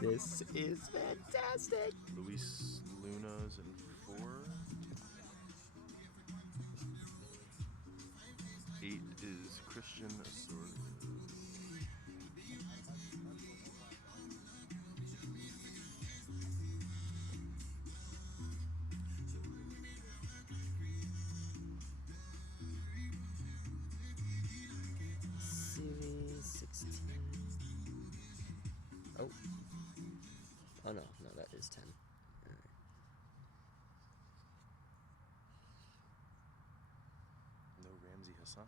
This is fantastic. Luis Luna's in 4. 8 is Christian Astor. Series 16. Oh. Oh no, that is 10. All right. No Ramsey Hassan.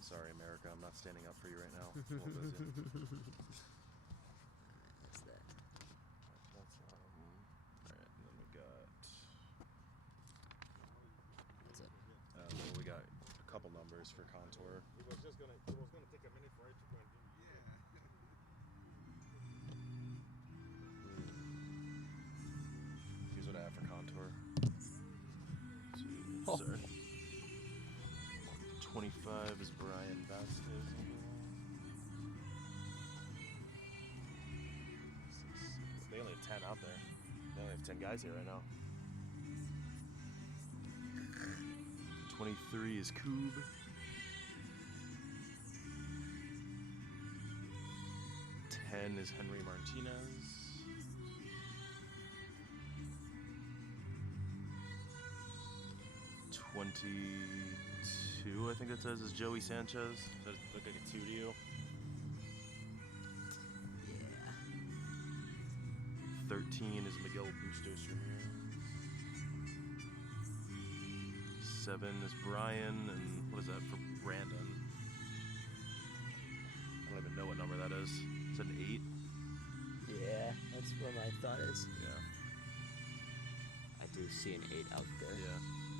Sorry, America, I'm not standing up for you right now. I'm a little busy. That's that. That's Alright, and then we got. That's it. Well, we got a couple numbers for contour. It was gonna take a minute for it to go and do. Here's what I have for contour. Oh. Sorry. 25 is Brian Vasquez. They only have 10 out there. They only have 10 guys here right now. 23 is Koob. 10 is Henry Martinez. 22, I think it says, is Joey Sanchez. Does it look like a 2 to you? Yeah. 13 is Miguel Bustos Ramirez. 7 is Brian, and what is that for Brandon? I don't even know what number that is. Is that an 8? Yeah, that's what my thought is. Yeah. I do see an 8 out there. Yeah.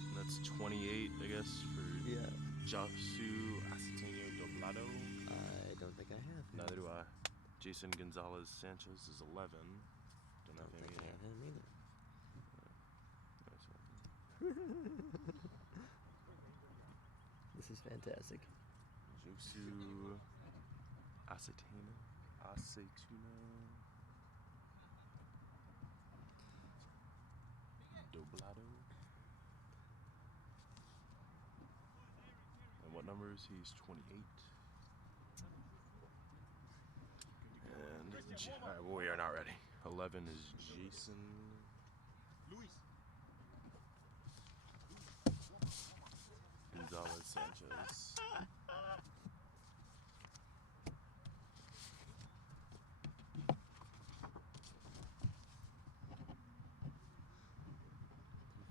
And that's 28, I guess, for Yeah. Josu Acetenio Doblado. I don't think I have. Neither do I. Jason Gonzalez Sanchez is 11. Don't Don't have him think I either. have him either. This is fantastic. Josu Acetuno. Doblado. And what number is he? He's 28. And alright, well, we are not ready. 11 is Jason Luis. Gonzalez Sanchez.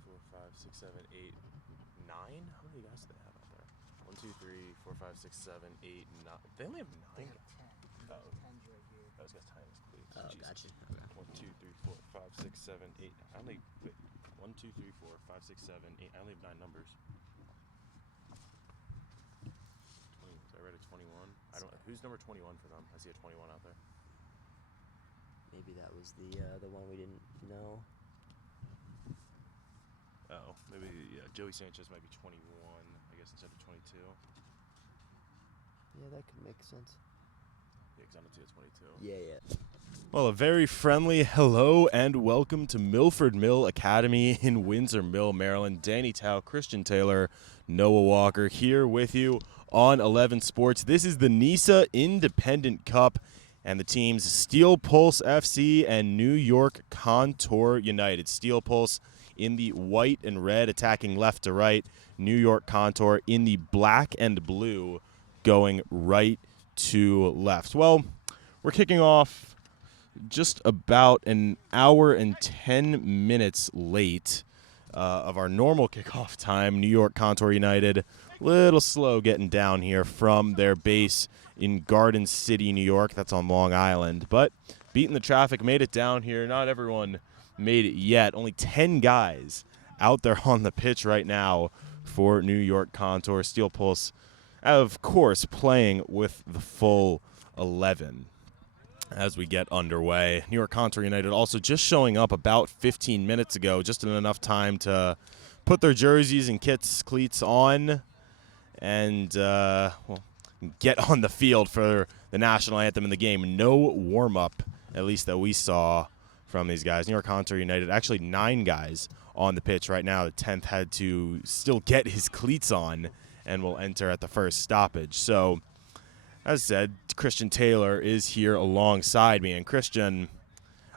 Four, 5, 6, 7, 8, 9. How many guys do they have out there? 1, 2, 3, 4, 5, 6, 7, 8, 9. They only have 9. Oh, those guys time is cleats. Oh, Jesus. gotcha. Okay. 1, 2, 3, 4, 5, 6, 7, 8. I only wait. 1, 2, 3, 4, 5, 6, 7, 8. I only have 9 numbers. 20. So I read a 21. I don't. Who's number 21 for them? I see a 21 out there. Maybe that was the one we didn't know. Oh, maybe yeah. Joey Sanchez might be 21. I guess instead of 22. Yeah, that could make sense. Yeah, because I don't see a 22. Yeah. Well, a very friendly hello and welcome to Milford Mill Academy in Windsor Mill, Maryland. Danny Tao, Christian Taylor, Noah Walker here with you on 11 Sports. This is the NISA Independent Cup and the teams Steel Pulse FC and New York Contour United. Steel Pulse in the white and red attacking left to right. New York Contour in the black and blue going right to left. Well, we're kicking off just about an hour and 10 minutes late of our normal kickoff time. New York Contour United, a little slow getting down here from their base in Garden City, New York. That's on Long Island. But beating the traffic, made it down here. Not everyone made it yet. Only 10 guys out there on the pitch right now for New York Contour. Steel Pulse, of course, playing with the full 11 as we get underway. New York Contour United also just showing up about 15 minutes ago, just in enough time to put their jerseys and kits, cleats on, and well, get on the field for the national anthem in the game. No warm-up, at least that we saw from these guys. New York Hunter United, actually 9 guys on the pitch right now. The 10th had to still get his cleats on and will enter at the first stoppage. So, as I said, Christian Taylor is here alongside me. And Christian,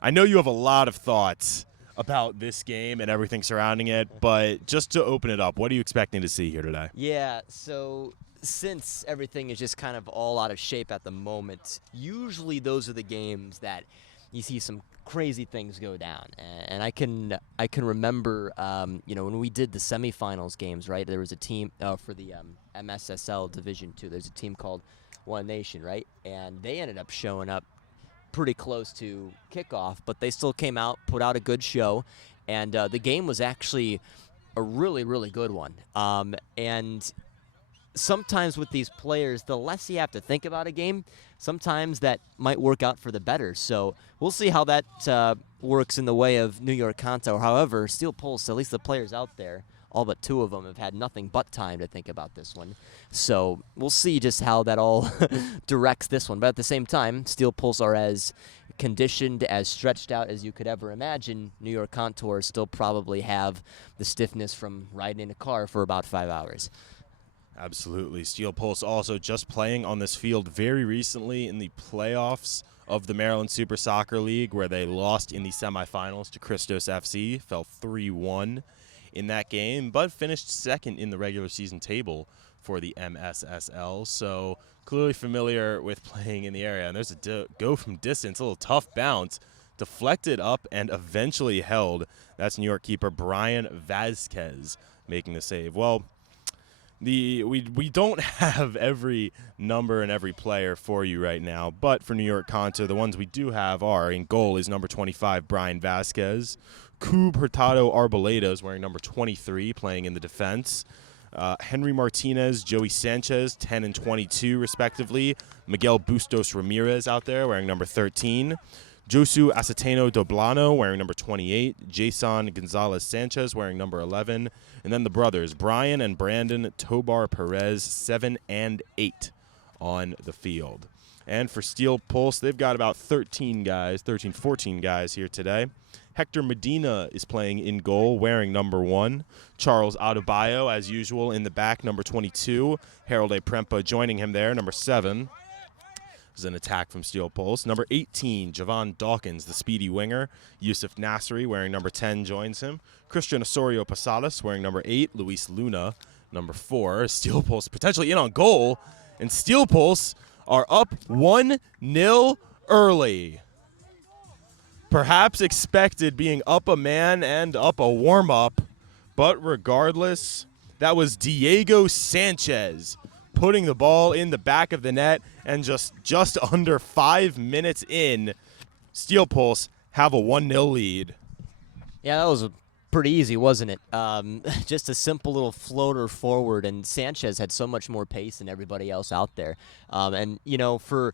I know you have a lot of thoughts about this game and everything surrounding it, but just to open it up, what are you expecting to see here today? Yeah, so since everything is just kind of all out of shape at the moment, usually those are the games that you see some crazy things go down. And I can remember, when we did the semifinals games, right? There was a team for the MSSL Division II. There's a team called One Nation, right? And they ended up showing up pretty close to kickoff, but they still came out, put out a good show, and the game was actually a really, really good one. And sometimes with these players, the less you have to think about a game, sometimes that might work out for the better. So we'll see how that works in the way of New York Kanto. However, Steel Pulse, at least the players out there, all but 2 of them have had nothing but time to think about this one. So we'll see just how that all directs this one. But at the same time, Steel Pulse are as conditioned, as stretched out as you could ever imagine. New York Contours still probably have the stiffness from riding in a car for about 5 hours. Absolutely. Steel Pulse also just playing on this field very recently in the playoffs of the Maryland Super Soccer League, where they lost in the semifinals to Christos FC, fell 3-1 in that game, but finished second in the regular season table for the MSSL. So clearly familiar with playing in the area. And there's a go from distance, a little tough bounce, deflected up and eventually held. That's New York keeper Brian Vasquez making the save. Well, we don't have every number and every player for you right now, but for New York Conto, the ones we do have are, in goal is number 25, Brian Vasquez. Cub Hurtado Arbaledos wearing number 23, playing in the defense. Henry Martinez, Joey Sanchez, 10 and 22 respectively. Miguel Bustos Ramirez out there wearing number 13. Josu Aceteno Doblano wearing number 28. Jason Gonzalez Sanchez wearing number 11. And then the brothers, Brian and Brandon Tobar Perez, 7 and 8 on the field. And for Steel Pulse, they've got about 14 guys here today. Hector Medina is playing in goal, wearing number 1. Charles Adebayo, as usual, in the back, number 22. Harold A. Prempa joining him there, number 7. This is an attack from Steel Pulse. Number 18, Javon Dawkins, the speedy winger. Yusuf Nasri, wearing number 10, joins him. Christian Osorio Posadas, wearing number 8. Luis Luna, number 4. Steel Pulse potentially in on goal. And Steel Pulse are up 1-0 early. Perhaps expected, being up a man and up a warm-up. But regardless, that was Diego Sanchez putting the ball in the back of the net, and just under 5 minutes in, Steel Pulse have a 1-0 lead. Yeah, that was pretty easy, wasn't it? Just a simple little floater forward, and Sanchez had so much more pace than everybody else out there. And for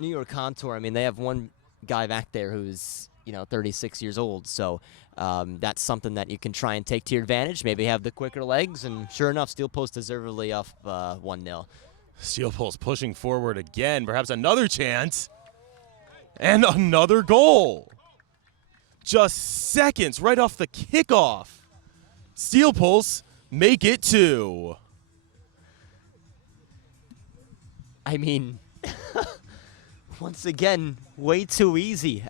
New York Contour, I mean, they have one guy back there who's 36 years old, so that's something that you can try and take to your advantage. Maybe have the quicker legs, and sure enough, Steel Pulse deservedly off 1-0. Steel Pulse pushing forward again, perhaps another chance, and another goal. Just seconds right off the kickoff. Steel Pulse make it 2. I mean, once again, way too easy.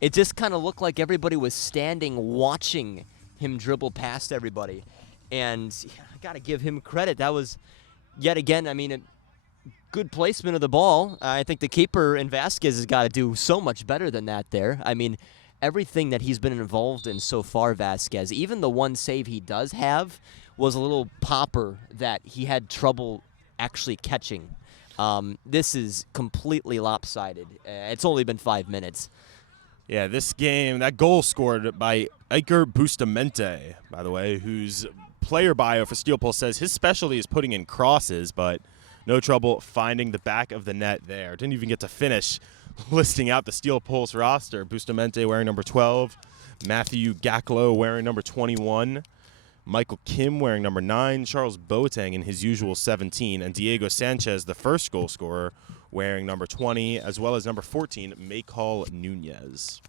It just kind of looked like everybody was standing watching him dribble past everybody. And I got to give him credit. That was, yet again, I mean, a good placement of the ball. I think the keeper in Vasquez has got to do so much better than that there. I mean, everything that he's been involved in so far, Vasquez, even the one save he does have was a little popper that he had trouble actually catching. This is completely lopsided. It's only been 5 minutes. Yeah, this game, that goal scored by Iker Bustamante, by the way, whose player bio for Steel Pulse says his specialty is putting in crosses, but no trouble finding the back of the net there. Didn't even get to finish listing out the Steel Pulse roster. Bustamante wearing number 12, Matthew Gaklo wearing number 21, Michael Kim wearing number 9, Charles Boateng in his usual 17, and Diego Sanchez, the first goal scorer, wearing number 20, as well as number 14, Maycall Nunez.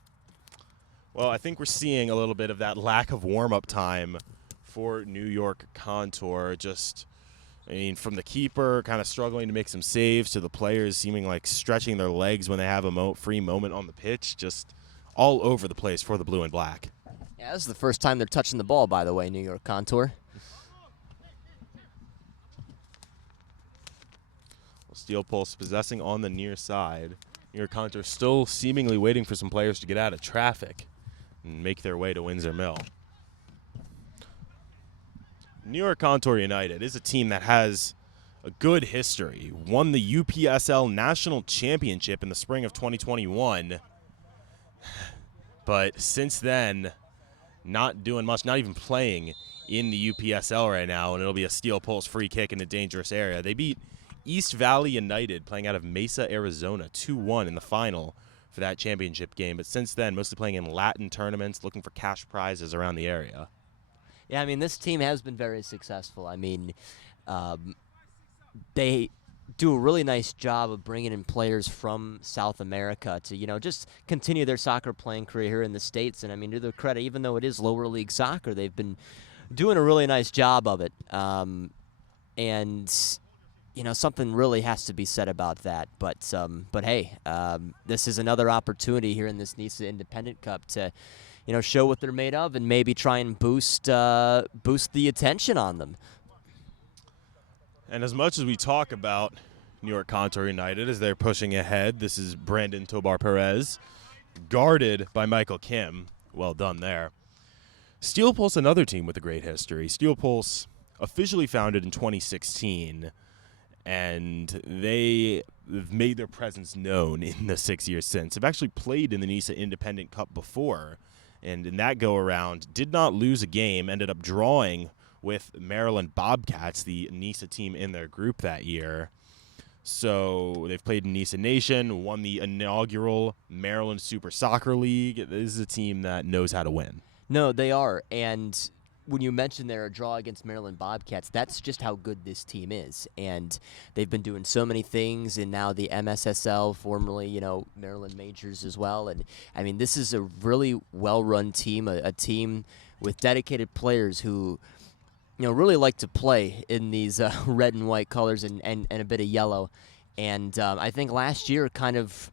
Well, I think we're seeing a little bit of that lack of warm-up time for New York Contour. From the keeper kind of struggling to make some saves to the players seeming like stretching their legs when they have a free moment on the pitch, just all over the place for the blue and black. Yeah, this is the first time they're touching the ball, by the way, New York Contour. Steel Pulse possessing on the near side. New York Contour still seemingly waiting for some players to get out of traffic and make their way to Windsor Mill. New York Contour United is a team that has a good history. Won the UPSL National Championship in the spring of 2021. But since then, not doing much, not even playing in the UPSL right now, and it'll be a Steel Pulse free kick in a dangerous area. They beat East Valley United, playing out of Mesa, Arizona, 2-1 in the final for that championship game. But since then, mostly playing in Latin tournaments, looking for cash prizes around the area. Yeah, I mean, this team has been very successful. I mean, they do a really nice job of bringing in players from South America to, just continue their soccer playing career here in the States. And, I mean, to their credit, even though it is lower league soccer, they've been doing a really nice job of it. And something really has to be said about that. But hey, this is another opportunity here in this NISA Independent Cup to, show what they're made of and maybe try and boost the attention on them. And as much as we talk about New York Contour United as they're pushing ahead, this is Brandon Tobar Perez, guarded by Michael Kim. Well done there. Steel Pulse, another team with a great history. Steel Pulse officially founded in 2016, and they have made their presence known in the 6 years since. They've actually played in the NISA Independent Cup before, and in that go-around did not lose a game, ended up drawing with Maryland Bobcats, the NISA team in their group that year. So they've played in NISA Nation, won the inaugural Maryland Super Soccer League. This is a team that knows how to win. No, they are, and when you mentioned their draw against Maryland Bobcats, that's just how good this team is. And they've been doing so many things, and now the MSSL, formerly, Maryland Majors as well. And, I mean, this is a really well-run team, a team with dedicated players who, really like to play in these red and white colors and a bit of yellow. And I think last year kind of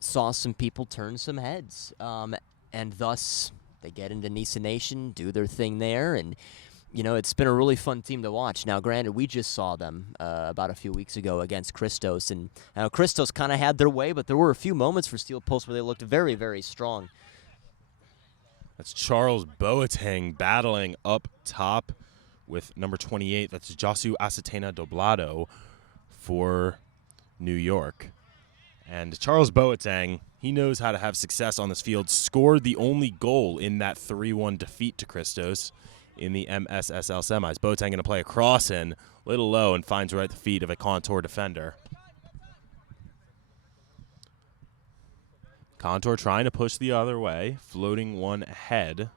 saw some people turn some heads, and thus they get into NISA Nation, do their thing there, and it's been a really fun team to watch. Now, granted, we just saw them about a few weeks ago against Christos, and Christos kind of had their way, but there were a few moments for Steel Pulse where they looked very, very strong. That's Charles Boateng battling up top with number 28. That's Josu Acetena Doblado for New York. And Charles Boateng, he knows how to have success on this field, scored the only goal in that 3-1 defeat to Christos in the MSSL semis. Boateng going to play a cross in, a little low, and finds right at the feet of a Contour defender. Contour trying to push the other way, floating one ahead.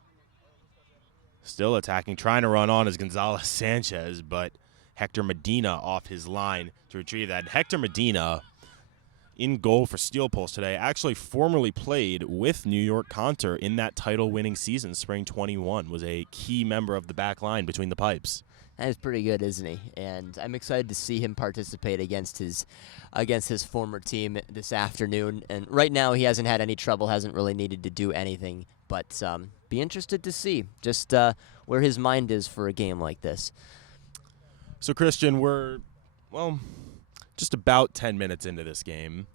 Still attacking, trying to run on is Gonzalez Sanchez, but Hector Medina off his line to retrieve that. Hector Medina in goal for Steel Pulse today, actually formerly played with New York Contour in that title-winning season, spring 21, was a key member of the back line between the pipes. That is pretty good, isn't he? And I'm excited to see him participate against his former team this afternoon. And right now he hasn't had any trouble, hasn't really needed to do anything. But be interested to see just where his mind is for a game like this. So, Christian, we're, just about 10 minutes into this game,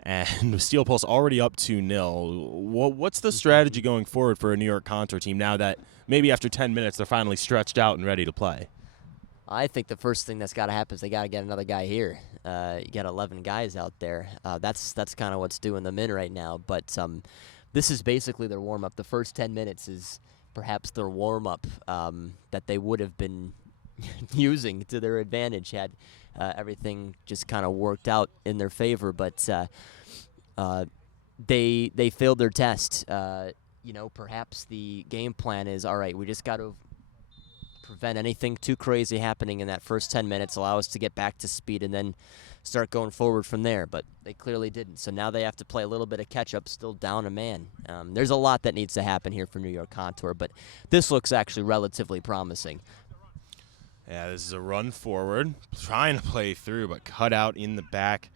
and Steel Pulse already up 2-0. What's the strategy going forward for a New York Contour team now that maybe after 10 minutes they're finally stretched out and ready to play? I think the first thing that's got to happen is they got to get another guy here. You got 11 guys out there. That's kind of what's doing them in right now. But this is basically their warm-up. The first 10 minutes is perhaps their warm-up that they would have been using to their advantage had everything just kind of worked out in their favor. But they failed their test. Perhaps the game plan is, all right, we just got to prevent anything too crazy happening in that first 10 minutes, allow us to get back to speed, and then start going forward from there. But they clearly didn't. So now they have to play a little bit of catch-up, still down a man. There's a lot that needs to happen here for New York Contour, but this looks actually relatively promising. Yeah, this is a run forward, trying to play through, but cut out in the back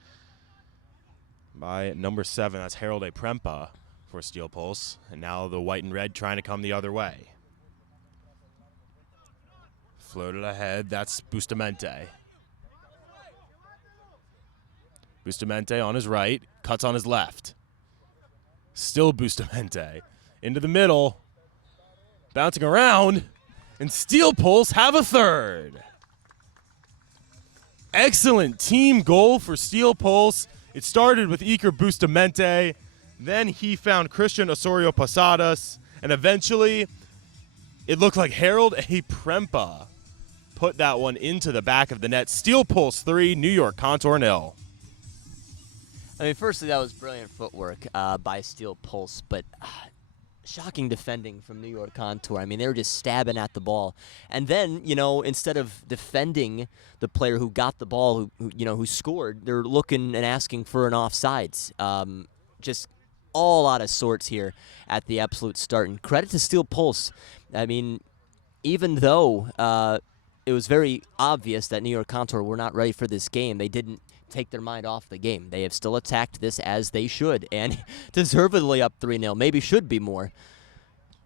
by number 7. That's Harold A. Prempa for Steel Pulse. And now the white and red trying to come the other way. Floated ahead, that's Bustamante. Bustamante on his right, cuts on his left. Still Bustamante. Into the middle, bouncing around, and Steel Pulse have a third. Excellent team goal for Steel Pulse. It started with Iker Bustamante, then he found Christian Osorio Posadas, and eventually it looked like Harold A. Prempa put that one into the back of the net. Steel Pulse 3, New York Contour 0. I mean, firstly, that was brilliant footwork by Steel Pulse, but shocking defending from New York Contour. I mean, they were just stabbing at the ball. And then, instead of defending the player who got the ball, who scored, they're looking and asking for an offsides. Just all out of sorts here at the absolute start. And credit to Steel Pulse. I mean, even though it was very obvious that New York Contour were not ready for this game, they didn't take their mind off the game. They have still attacked this as they should, and deservedly up 3-0. Maybe should be more.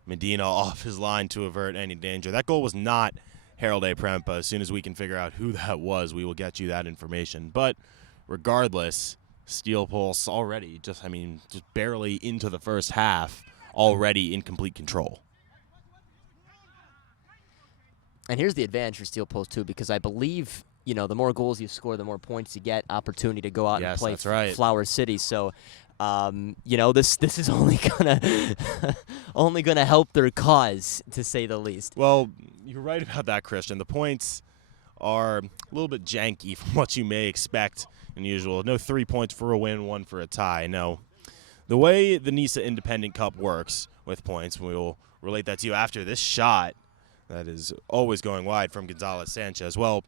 Medina off his line to avert any danger. That goal was not Harold A. Prempa. As soon as we can figure out who that was, we will get you that information. But regardless, Steel Pulse already just barely into the first half, already in complete control. And here's the advantage for Steel Pulse, too, because I believe, the more goals you score, the more points you get, opportunity to go out and play Flower City. So, this is only gonna help their cause, to say the least. Well, you're right about that, Christian. The points are a little bit janky from what you may expect in usual. No 3 points for a win, 1 for a tie. No. The way the NISA Independent Cup works with points, we will relate that to you after this shot that is always going wide from Gonzalez Sanchez. Well,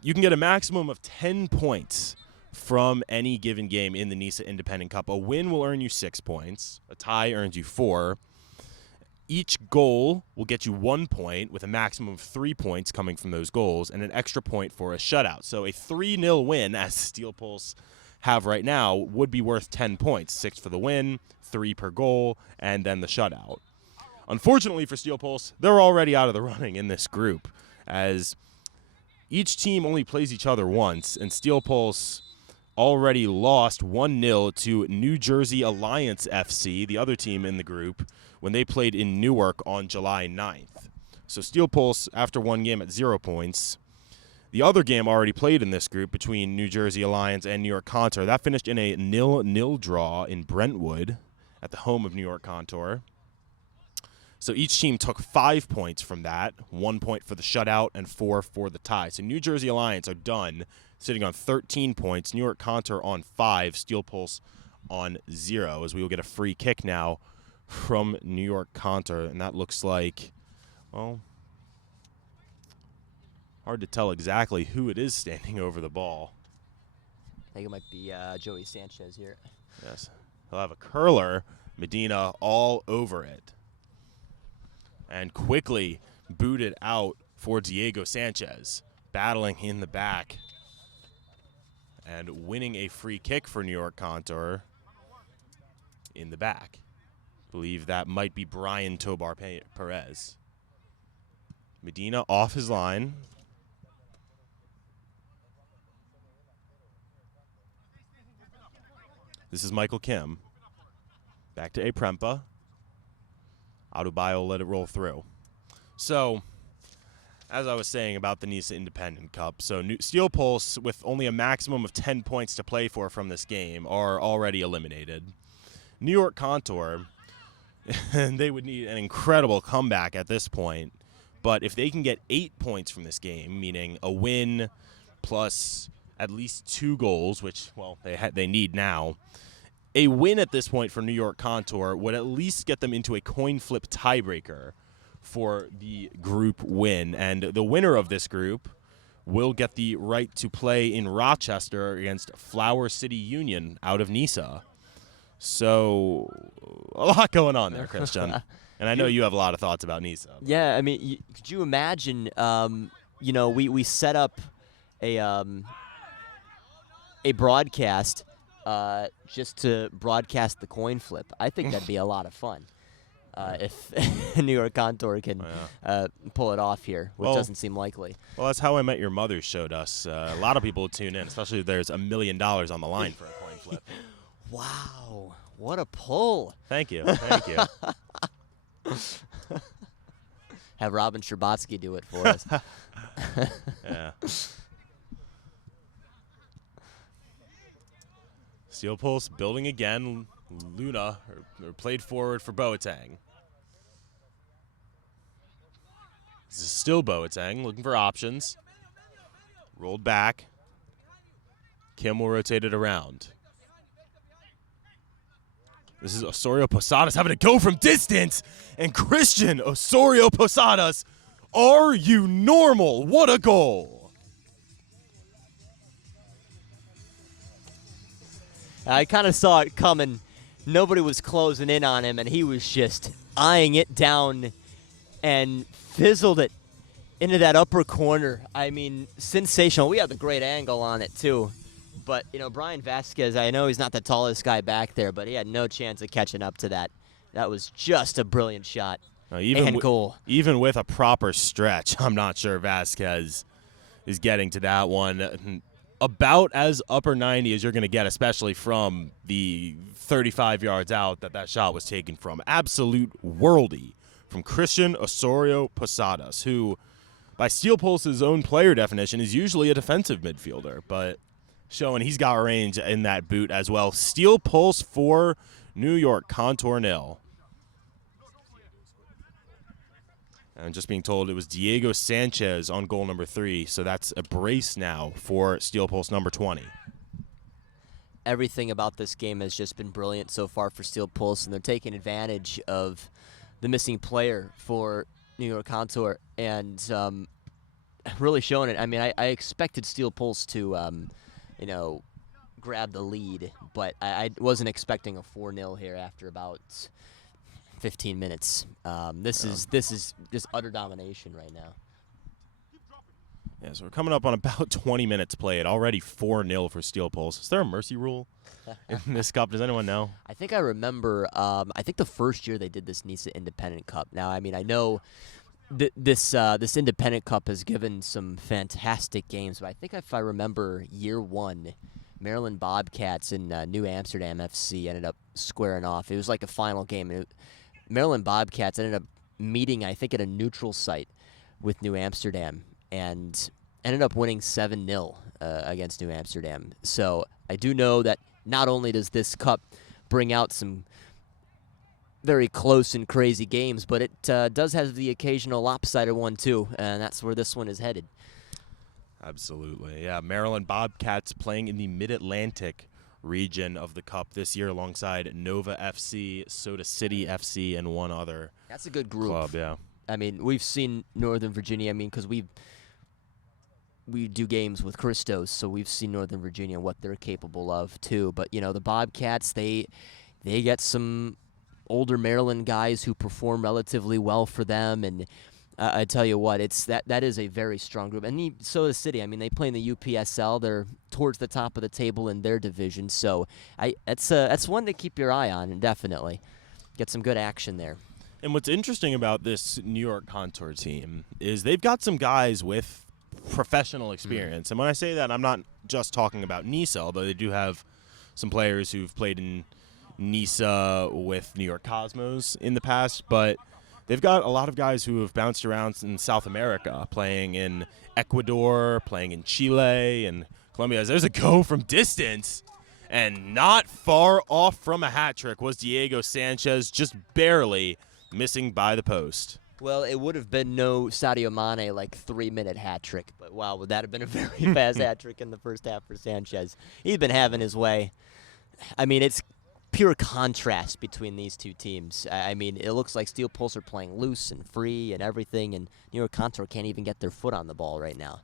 you can get a maximum of 10 points from any given game in the NISA Independent Cup. A win will earn you 6 points. A tie earns you 4. Each goal will get you 1 point, with a maximum of 3 points coming from those goals, and an extra point for a shutout. So a 3-0 win, as Steel Pulse have right now, would be worth 10 points. 6 for the win, 3 per goal, and then the shutout. Unfortunately for Steel Pulse, they're already out of the running in this group, as each team only plays each other once, and Steel Pulse already lost 1-0 to New Jersey Alliance FC, the other team in the group, when they played in Newark on July 9th. So Steel Pulse, after one game at 0 points. The other game already played in this group between New Jersey Alliance and New York Contour. That finished in a 0-0 draw in Brentwood at the home of New York Contour. So each team took 5 points from that, 1 point for the shutout and 4 for the tie. So New Jersey Alliance are done, sitting on 13 points. New York Contour on 5, Steel Pulse on 0, as we will get a free kick now from New York Contour. And that looks like, well, hard to tell exactly who it is standing over the ball. I think it might be Joey Sanchez here. Yes. He'll have a curler, Medina all over it. And quickly booted out for Diego Sanchez, battling in the back and winning a free kick for New York Contour in the back. Believe that might be Brian Tobar Perez. Medina off his line. This is Michael Kim. Back to A. Prempa. Adebayo let it roll through. So, as I was saying about the NISA Independent Cup, so Steel Pulse, with only a maximum of 10 points to play for from this game, are already eliminated. New York Contour, and they would need an incredible comeback at this point, but if they can get 8 points from this game, meaning a win plus at least 2 goals, which, well, they need now, a win at this point for New York Contour would at least get them into a coin flip tiebreaker for the group win. And the winner of this group will get the right to play in Rochester against Flower City Union out of NISA. So a lot going on there, Christian. And I know you have a lot of thoughts about NISA. Yeah, I mean, could you imagine? We set up a broadcast just to broadcast the coin flip. I think that'd be a lot of fun if New York Contour can pull it off here, which doesn't seem likely. Well, that's How I Met Your Mother showed us. A lot of people would tune in, especially if there's $1 million on the line for a coin flip. Wow, what a pull! Thank you. Thank you. Have Robin Scherbatsky do it for us. Yeah. Steel Pulse building again. Luna or played forward for Boateng. This is still Boateng looking for options. Rolled back. Kim will rotate it around. This is Osorio Posadas having to go from distance. And Christian Osorio Posadas, are you normal? What a goal. I kind of saw it coming. Nobody was closing in on him, and he was just eyeing it down and fizzled it into that upper corner. I mean, sensational. We had the great angle on it, too. But, Brian Vasquez, I know he's not the tallest guy back there, but he had no chance of catching up to that. That was just a brilliant shot and goal. Even with a proper stretch, I'm not sure Vasquez is getting to that one. About as upper 90 as you're going to get, especially from the 35 yards out that shot was taken from. Absolute worldie from Christian Osorio Posadas, who, by Steel Pulse's own player definition, is usually a defensive midfielder, but showing he's got range in that boot as well. Steel Pulse 4, New York Contour 0. And just being told it was Diego Sanchez on goal number 3, so that's a brace now for Steel Pulse number 20. Everything about this game has just been brilliant so far for Steel Pulse, and they're taking advantage of the missing player for New York Contour and really showing it. I mean, I expected Steel Pulse to grab the lead, but I wasn't expecting a 4-0 here after about 15 minutes. This is just utter domination right now. Yeah, so we're coming up on about 20 minutes played. Already 4-0 for Steel Pulse. Is there a mercy rule in this cup? Does anyone know? I think I remember. I think the first year they did this NISA Independent Cup. Now, I mean, I know this Independent Cup has given some fantastic games, but I think if I remember year 1, Maryland Bobcats and New Amsterdam FC ended up squaring off. It was like a final game. Maryland Bobcats ended up meeting, I think, at a neutral site with New Amsterdam and ended up winning 7-0 against New Amsterdam. So I do know that not only does this cup bring out some very close and crazy games, but it does have the occasional lopsided one too, and that's where this one is headed. Absolutely. Yeah, Maryland Bobcats playing in the Mid-Atlantic region of the cup this year alongside Nova FC, Soda City FC, and one other. That's a good group. Club, yeah. I mean, we've seen Northern Virginia, I mean, because we do games with Christos, so we've seen Northern Virginia and what they're capable of too. But, the Bobcats, they get some older Maryland guys who perform relatively well for them, and I tell you what, that is a very strong group. And the Soda City, I mean, they play in the UPSL. They're towards the top of the table in their division, so that's one to keep your eye on, and definitely get some good action there. And what's interesting about this New York Contour team is they've got some guys with professional experience. And when I say that, I'm not just talking about NISA, although they do have some players who've played in NISA with New York Cosmos in the past, but they've got a lot of guys who have bounced around in South America, playing in Ecuador, playing in Chile, and Colombia. There's a go from distance, and not far off from a hat trick was Diego Sanchez, just barely missing by the post. Well, it would have been no Sadio Mane 3-minute hat trick, but wow, would that have been a very fast hat trick in the first half for Sanchez? He's been having his way. I mean, pure contrast between these two teams. I mean, it looks like Steel Pulse are playing loose and free and everything, and New York Contour can't even get their foot on the ball right now.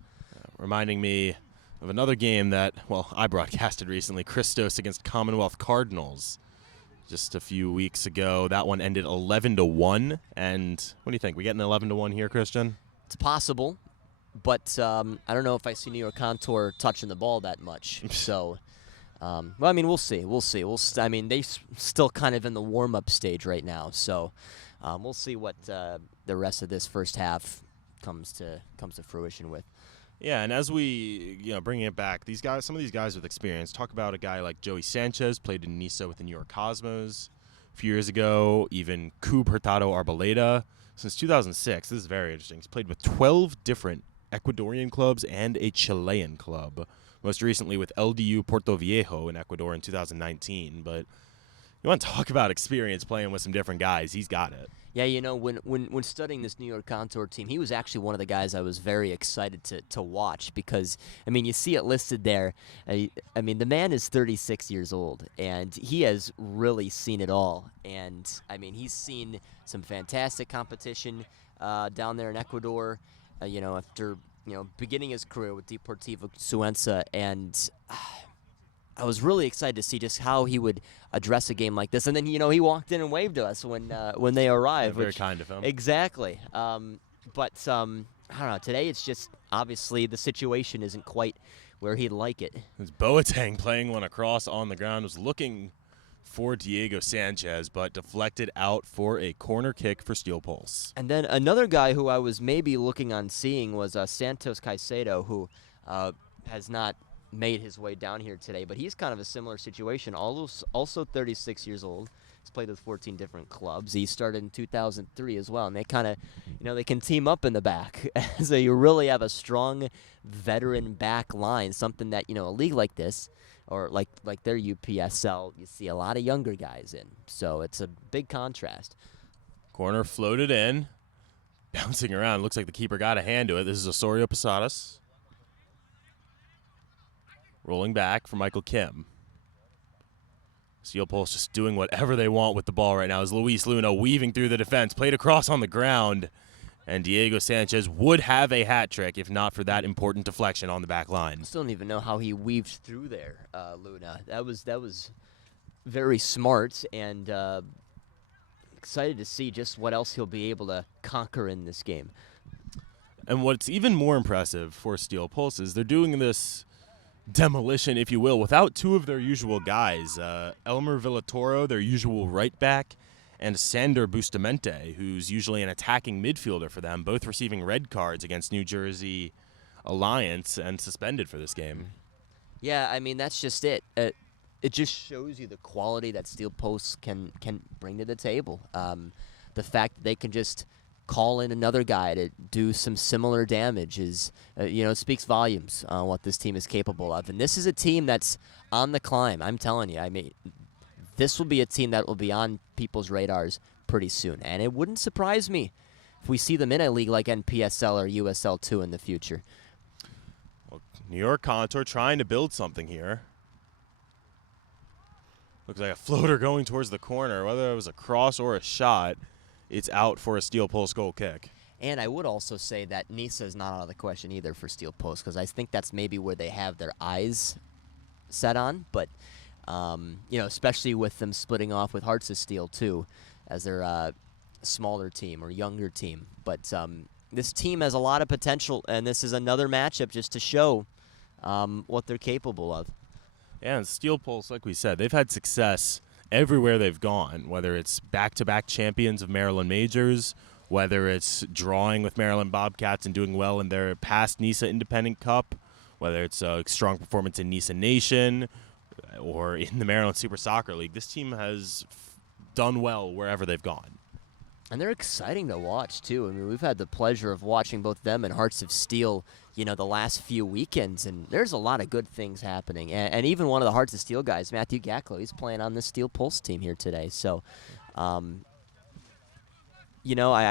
Reminding me of another game that, well, I broadcasted recently, Christos against Commonwealth Cardinals. Just a few weeks ago, that one ended 11-1. And what do you think? We getting 11-1 here, Christian? It's possible, but I don't know if I see New York Contour touching the ball that much. So, well, I mean, we'll see. I mean, they still kind of in the warm-up stage right now. So, we'll see what the rest of this first half comes to fruition with. Yeah, and as we, bringing it back, some of these guys with experience, talk about a guy like Joey Sanchez, played in NISA with the New York Cosmos a few years ago, even Cub Hurtado Arboleda. Since 2006, this is very interesting. He's played with 12 different Ecuadorian clubs and a Chilean club, most recently with LDU Porto Viejo in Ecuador in 2019. But you want to talk about experience playing with some different guys, he's got it. Yeah, when studying this New York Contour team, he was actually one of the guys I was very excited to watch because, I mean, you see it listed there. I mean, the man is 36 years old, and he has really seen it all. And, I mean, he's seen some fantastic competition down there in Ecuador, after, beginning his career with Deportivo Cuenca, and I was really excited to see just how he would address a game like this. And then, he walked in and waved to us when they arrived. Yeah, very kind of him. Exactly. But I don't know. Today it's just obviously the situation isn't quite where he'd like it. It's Boateng playing one across on the ground, was looking for Diego Sanchez, but deflected out for a corner kick for Steel Pulse. And then another guy who I was maybe looking on seeing was Santos Caicedo, who has not made his way down here today, but he's kind of a similar situation. Also 36 years old. He's played with 14 different clubs. He started in 2003 as well, and they kind of, they can team up in the back. So you really have a strong veteran back line, something that, a league like this, or like their UPSL, you see a lot of younger guys in. So it's a big contrast. Corner floated in, bouncing around. Looks like the keeper got a hand to it. This is Osorio Posadas. Rolling back for Michael Kim. Steel Pulse just doing whatever they want with the ball right now as Luis Luna weaving through the defense, played across on the ground, and Diego Sanchez would have a hat trick if not for that important deflection on the back line. I still don't even know how he weaved through there, Luna. That was very smart, and excited to see just what else he'll be able to conquer in this game. And what's even more impressive for Steel Pulse is they're doing this demolition, if you will, without two of their usual guys. Elmer Villatoro, their usual right back, and Sander Bustamante, who's usually an attacking midfielder for them, both receiving red cards against New Jersey Alliance and suspended for this game. Yeah, I mean, that's just it. It just shows you the quality that Steel Pulse can bring to the table. The fact that they can just call in another guy to do some similar damage is, speaks volumes on what this team is capable of. And this is a team that's on the climb. I'm telling you. I mean, this will be a team that will be on people's radars pretty soon. And it wouldn't surprise me if we see them in a league like NPSL or USL2 in the future. Well, New York Contour trying to build something here. Looks like a floater going towards the corner. Whether it was a cross or a shot, it's out for a Steel Pulse goal kick. And I would also say that NISA is not out of the question either for Steel Pulse, because I think that's maybe where they have their eyes set on. But, especially with them splitting off with Hearts of Steel, too, as their smaller team or younger team. But this team has a lot of potential, and this is another matchup just to show what they're capable of. Yeah, and Steel Pulse, like we said, they've had success everywhere they've gone, whether it's back-to-back champions of Maryland Majors, whether it's drawing with Maryland Bobcats and doing well in their past NISA Independent Cup, whether it's a strong performance in NISA Nation or in the Maryland Super Soccer League. This team has done well wherever they've gone. And they're exciting to watch, too. I mean, we've had the pleasure of watching both them and Hearts of Steel, the last few weekends, and there's a lot of good things happening. And even one of the Hearts of Steel guys, Matthew Gacklow, he's playing on the Steel Pulse team here today. So, I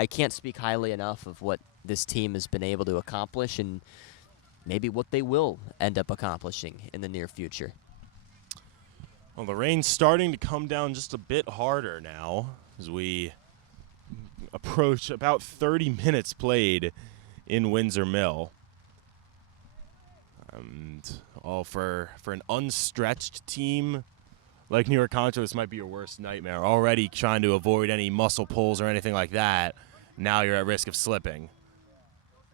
can't speak highly enough of what this team has been able to accomplish and maybe what they will end up accomplishing in the near future. Well, the rain's starting to come down just a bit harder now as we approach about 30 minutes played in Windsor Mill. And all for an unstretched team like New York Contra, this might be your worst nightmare. Already trying to avoid any muscle pulls or anything like that. Now you're at risk of slipping.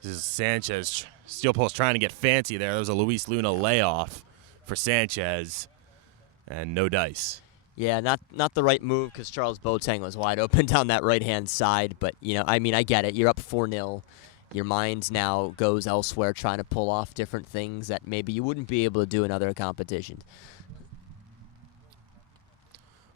This is Sanchez. Steel Pulse trying to get fancy there. There was a Luis Luna layoff for Sanchez. And no dice. Yeah, not the right move because Charles Boateng was wide open down that right-hand side. But, I mean, I get it. You're up 4-0. Your mind now goes elsewhere trying to pull off different things that maybe you wouldn't be able to do in other competitions.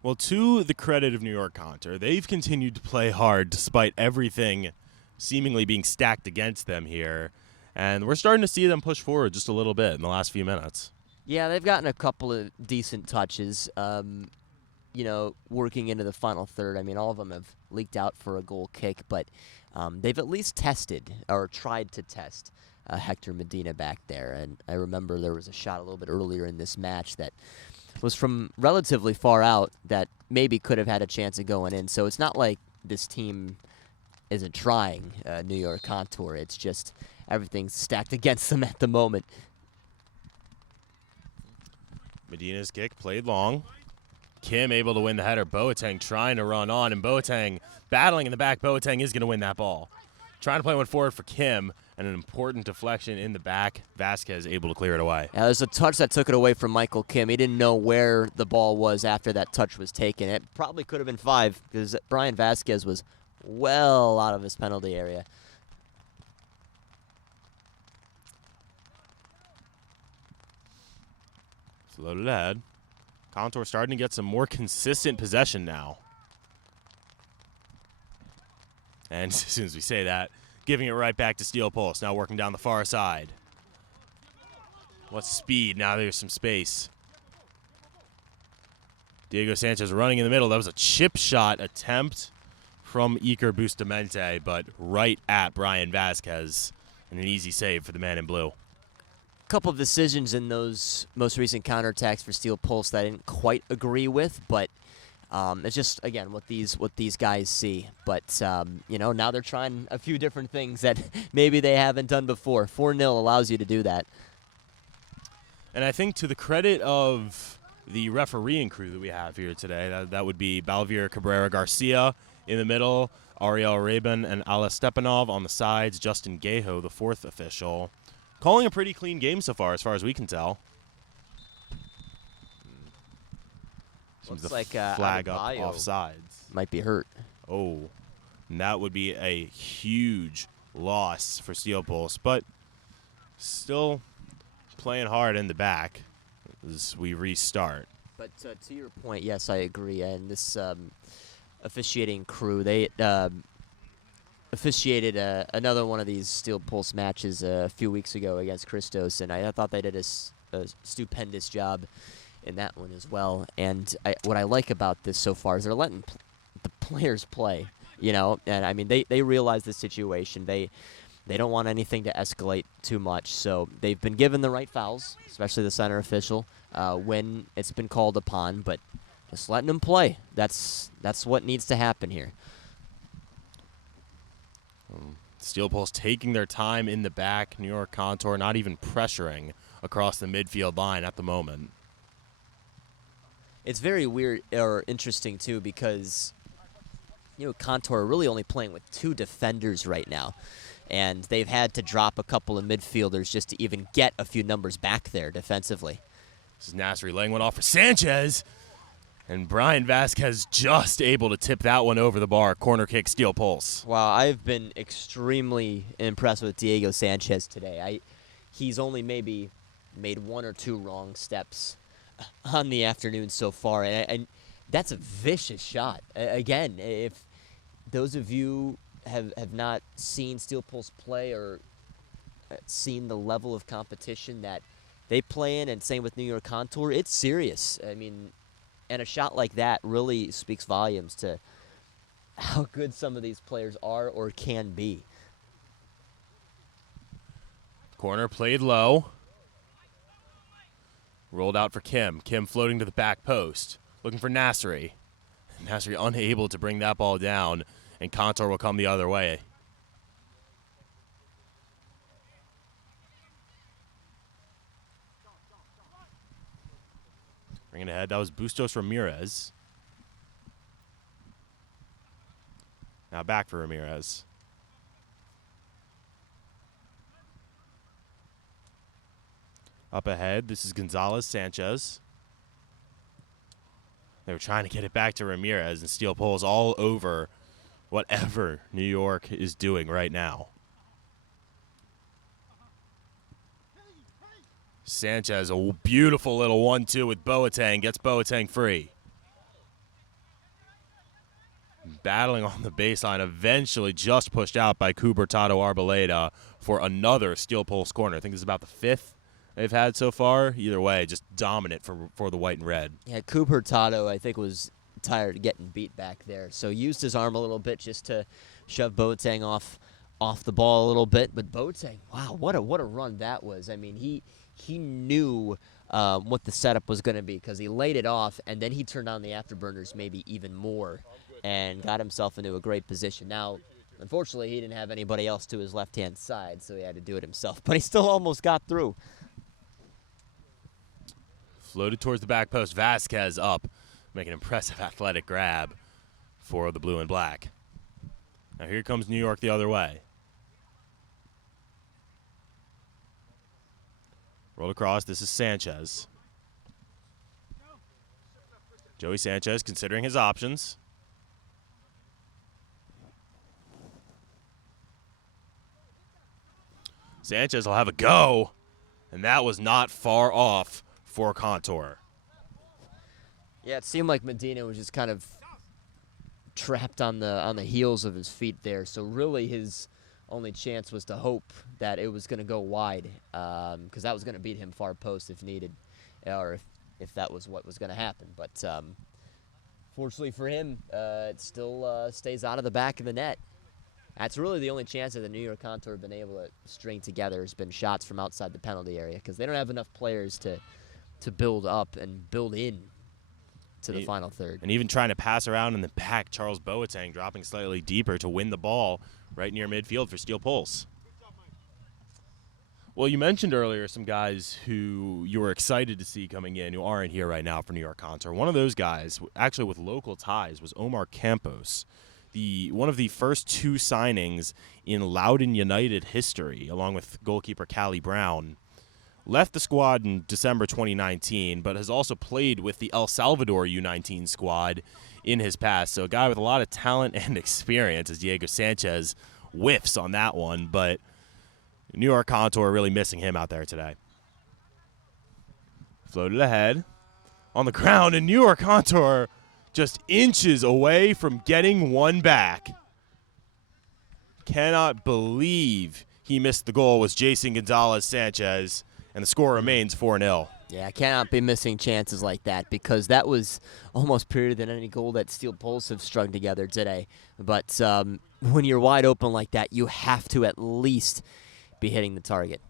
Well, to the credit of New York Contra, they've continued to play hard despite everything seemingly being stacked against them here. And we're starting to see them push forward just a little bit in the last few minutes. Yeah, they've gotten a couple of decent touches, working into the final third. I mean, all of them have leaked out for a goal kick, but they've at least tested or tried to test Hector Medina back there. And I remember there was a shot a little bit earlier in this match that was from relatively far out that maybe could have had a chance of going in. So it's not like this team isn't trying New York Contour. It's just everything's stacked against them at the moment. Medina's kick played long. Kim able to win the header. Boateng trying to run on, and Boateng battling in the back. Boateng is going to win that ball. Trying to play one forward for Kim, and an important deflection in the back. Vasquez able to clear it away. Yeah, there's a touch that took it away from Michael Kim. He didn't know where the ball was after that touch was taken. It probably could have been 5 because Brian Vasquez was well out of his penalty area. Loaded ahead. Contour starting to get some more consistent possession now. And as soon as we say that, giving it right back to Steel Pulse, now working down the far side. What speed, now there's some space. Diego Sanchez running in the middle. That was a chip shot attempt from Iker Bustamante, but right at Brian Vasquez. And an easy save for the man in blue. Couple of decisions in those most recent counterattacks for Steel Pulse that I didn't quite agree with, but it's just, again, what these guys see. But, now they're trying a few different things that maybe they haven't done before. 4-0 allows you to do that. And I think to the credit of the refereeing crew that we have here today, that would be Balvier Cabrera Garcia in the middle, Ariel Rabin and Ala Stepanov on the sides, Justin Gaho, the 4th official. Calling a pretty clean game so far as we can tell. Seems Looks the like flag up Adebayo offsides. might be hurt. Oh, and that would be a huge loss for Steel Pulse, but still playing hard in the back as we restart. But to your point, yes, I agree. And this officiating crew, they officiated another one of these Steel Pulse matches a few weeks ago against Christos, and I thought they did a stupendous job in that one as well. And what I like about this so far is they're letting the players play, and I mean they realize the situation. They don't want anything to escalate too much, so they've been given the right fouls, especially the center official, when it's been called upon, but just letting them play. That's what needs to happen here. Steel Pulse taking their time in the back. New York Contour not even pressuring across the midfield line at the moment. It's very weird or interesting, too, because, Contour are really only playing with 2 defenders right now. And they've had to drop a couple of midfielders just to even get a few numbers back there defensively. This is Nasri laying one off for Sanchez. And Brian Vasquez just able to tip that one over the bar. Corner kick, Steel Pulse. Wow, I've been extremely impressed with Diego Sanchez today. He's only maybe made 1 or 2 wrong steps on the afternoon so far. And that's a vicious shot. Again, if those of you have not seen Steel Pulse play or seen the level of competition that they play in, and same with New York Contour, it's serious. I mean, and a shot like that really speaks volumes to how good some of these players are or can be. Corner played low. Rolled out for Kim. Kim floating to the back post. Looking for Nasri. Nasri unable to bring that ball down, and Contour will come the other way. Bringing ahead, that was Bustos Ramirez. Now back for Ramirez. Up ahead, this is Gonzalez Sanchez. They were trying to get it back to Ramirez, and Steel Pulls all over whatever New York is doing right now. Sanchez, a beautiful little 1-2 with Boateng, gets Boateng free. Battling on the baseline, eventually just pushed out by Cubertado Arboleda for another Steel Pulse corner. I think this is about the 5th they've had so far. Either way, just dominant for the white and red. Yeah, Cubertado, I think, was tired of getting beat back there, so used his arm a little bit just to shove Boateng off the ball a little bit. But Boateng, wow, what a run that was. I mean, he knew what the setup was going to be, because he laid it off, and then he turned on the afterburners maybe even more and got himself into a great position. Now, unfortunately, he didn't have anybody else to his left-hand side, so he had to do it himself, but he still almost got through. Floated towards the back post. Vasquez up, make an impressive athletic grab for the blue and black. Now here comes New York the other way. Roll across. This is Sanchez. Joey Sanchez considering his options. Sanchez will have a go, and that was not far off for Contour. Yeah, it seemed like Medina was just kind of trapped on the heels of his feet there. So really his only chance was to hope that it was going to go wide, because that was going to beat him far post if needed, or if that was what was going to happen. But fortunately for him, it still stays out of the back of the net. That's really the only chance that the New York Contour have been able to string together has been shots from outside the penalty area, because they don't have enough players to build up and build in to the final third. And even trying to pass around in the back, Charles Boateng dropping slightly deeper to win the ball right near midfield for Steel Pulse. Well, you mentioned earlier some guys who you were excited to see coming in who aren't here right now for New York Contour. One of those guys, actually with local ties, was Omar Campos, one of the first 2 signings in Loudoun United history, along with goalkeeper Callie Brown. Left the squad in December 2019, but has also played with the El Salvador U19 squad in his past. So a guy with a lot of talent and experience, as Diego Sanchez whiffs on that one. But New York Contour really missing him out there today. Floated ahead on the ground, and New York Contour just inches away from getting one back. Cannot believe he missed the goal, was Jason Gonzalez Sanchez. And the score remains 4-0. Yeah, I cannot be missing chances like that, because that was almost pureder than any goal that Steel Pulse have strung together today. But when you're wide open like that, you have to at least be hitting the target.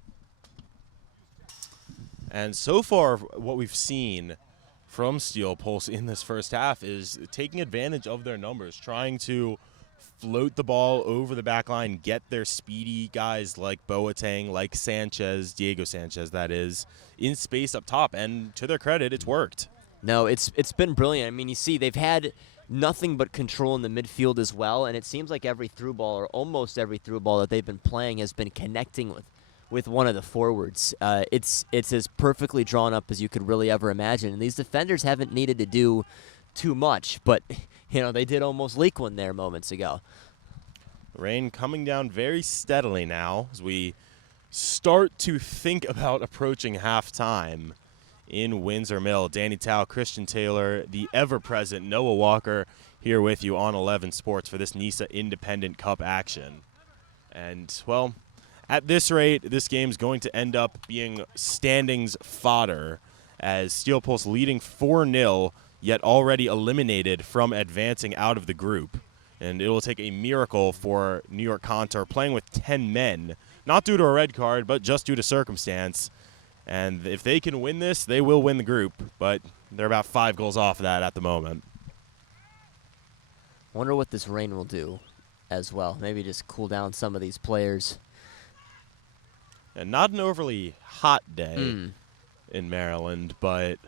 And so far, what we've seen from Steel Pulse in this first half is taking advantage of their numbers, trying to float the ball over the back line, get their speedy guys like Boateng, like Sanchez, Diego Sanchez, that is, in space up top. And to their credit, it's worked. No, it's been brilliant. I mean, you see, they've had nothing but control in the midfield as well, and it seems like every through ball, or almost every through ball that they've been playing, has been connecting with one of the forwards. It's as perfectly drawn up as you could really ever imagine. And these defenders haven't needed to do too much, but they did almost leak one there moments ago. Rain coming down very steadily now as we start to think about approaching halftime in Windsor Mill. Danny Tao, Christian Taylor, the ever-present Noah Walker here with you on 11 Sports for this NISA Independent Cup action. And, well, at this rate, this game's going to end up being standings fodder, as Steel Pulse leading 4-0, yet already eliminated from advancing out of the group. And it will take a miracle for New York Contour, playing with 10 men, not due to a red card, but just due to circumstance, And if they can win this, they will win the group, but they're about 5 goals off of that at the moment. Wonder what this rain will do as well. Maybe just cool down some of these players. And not an overly hot day in Maryland, but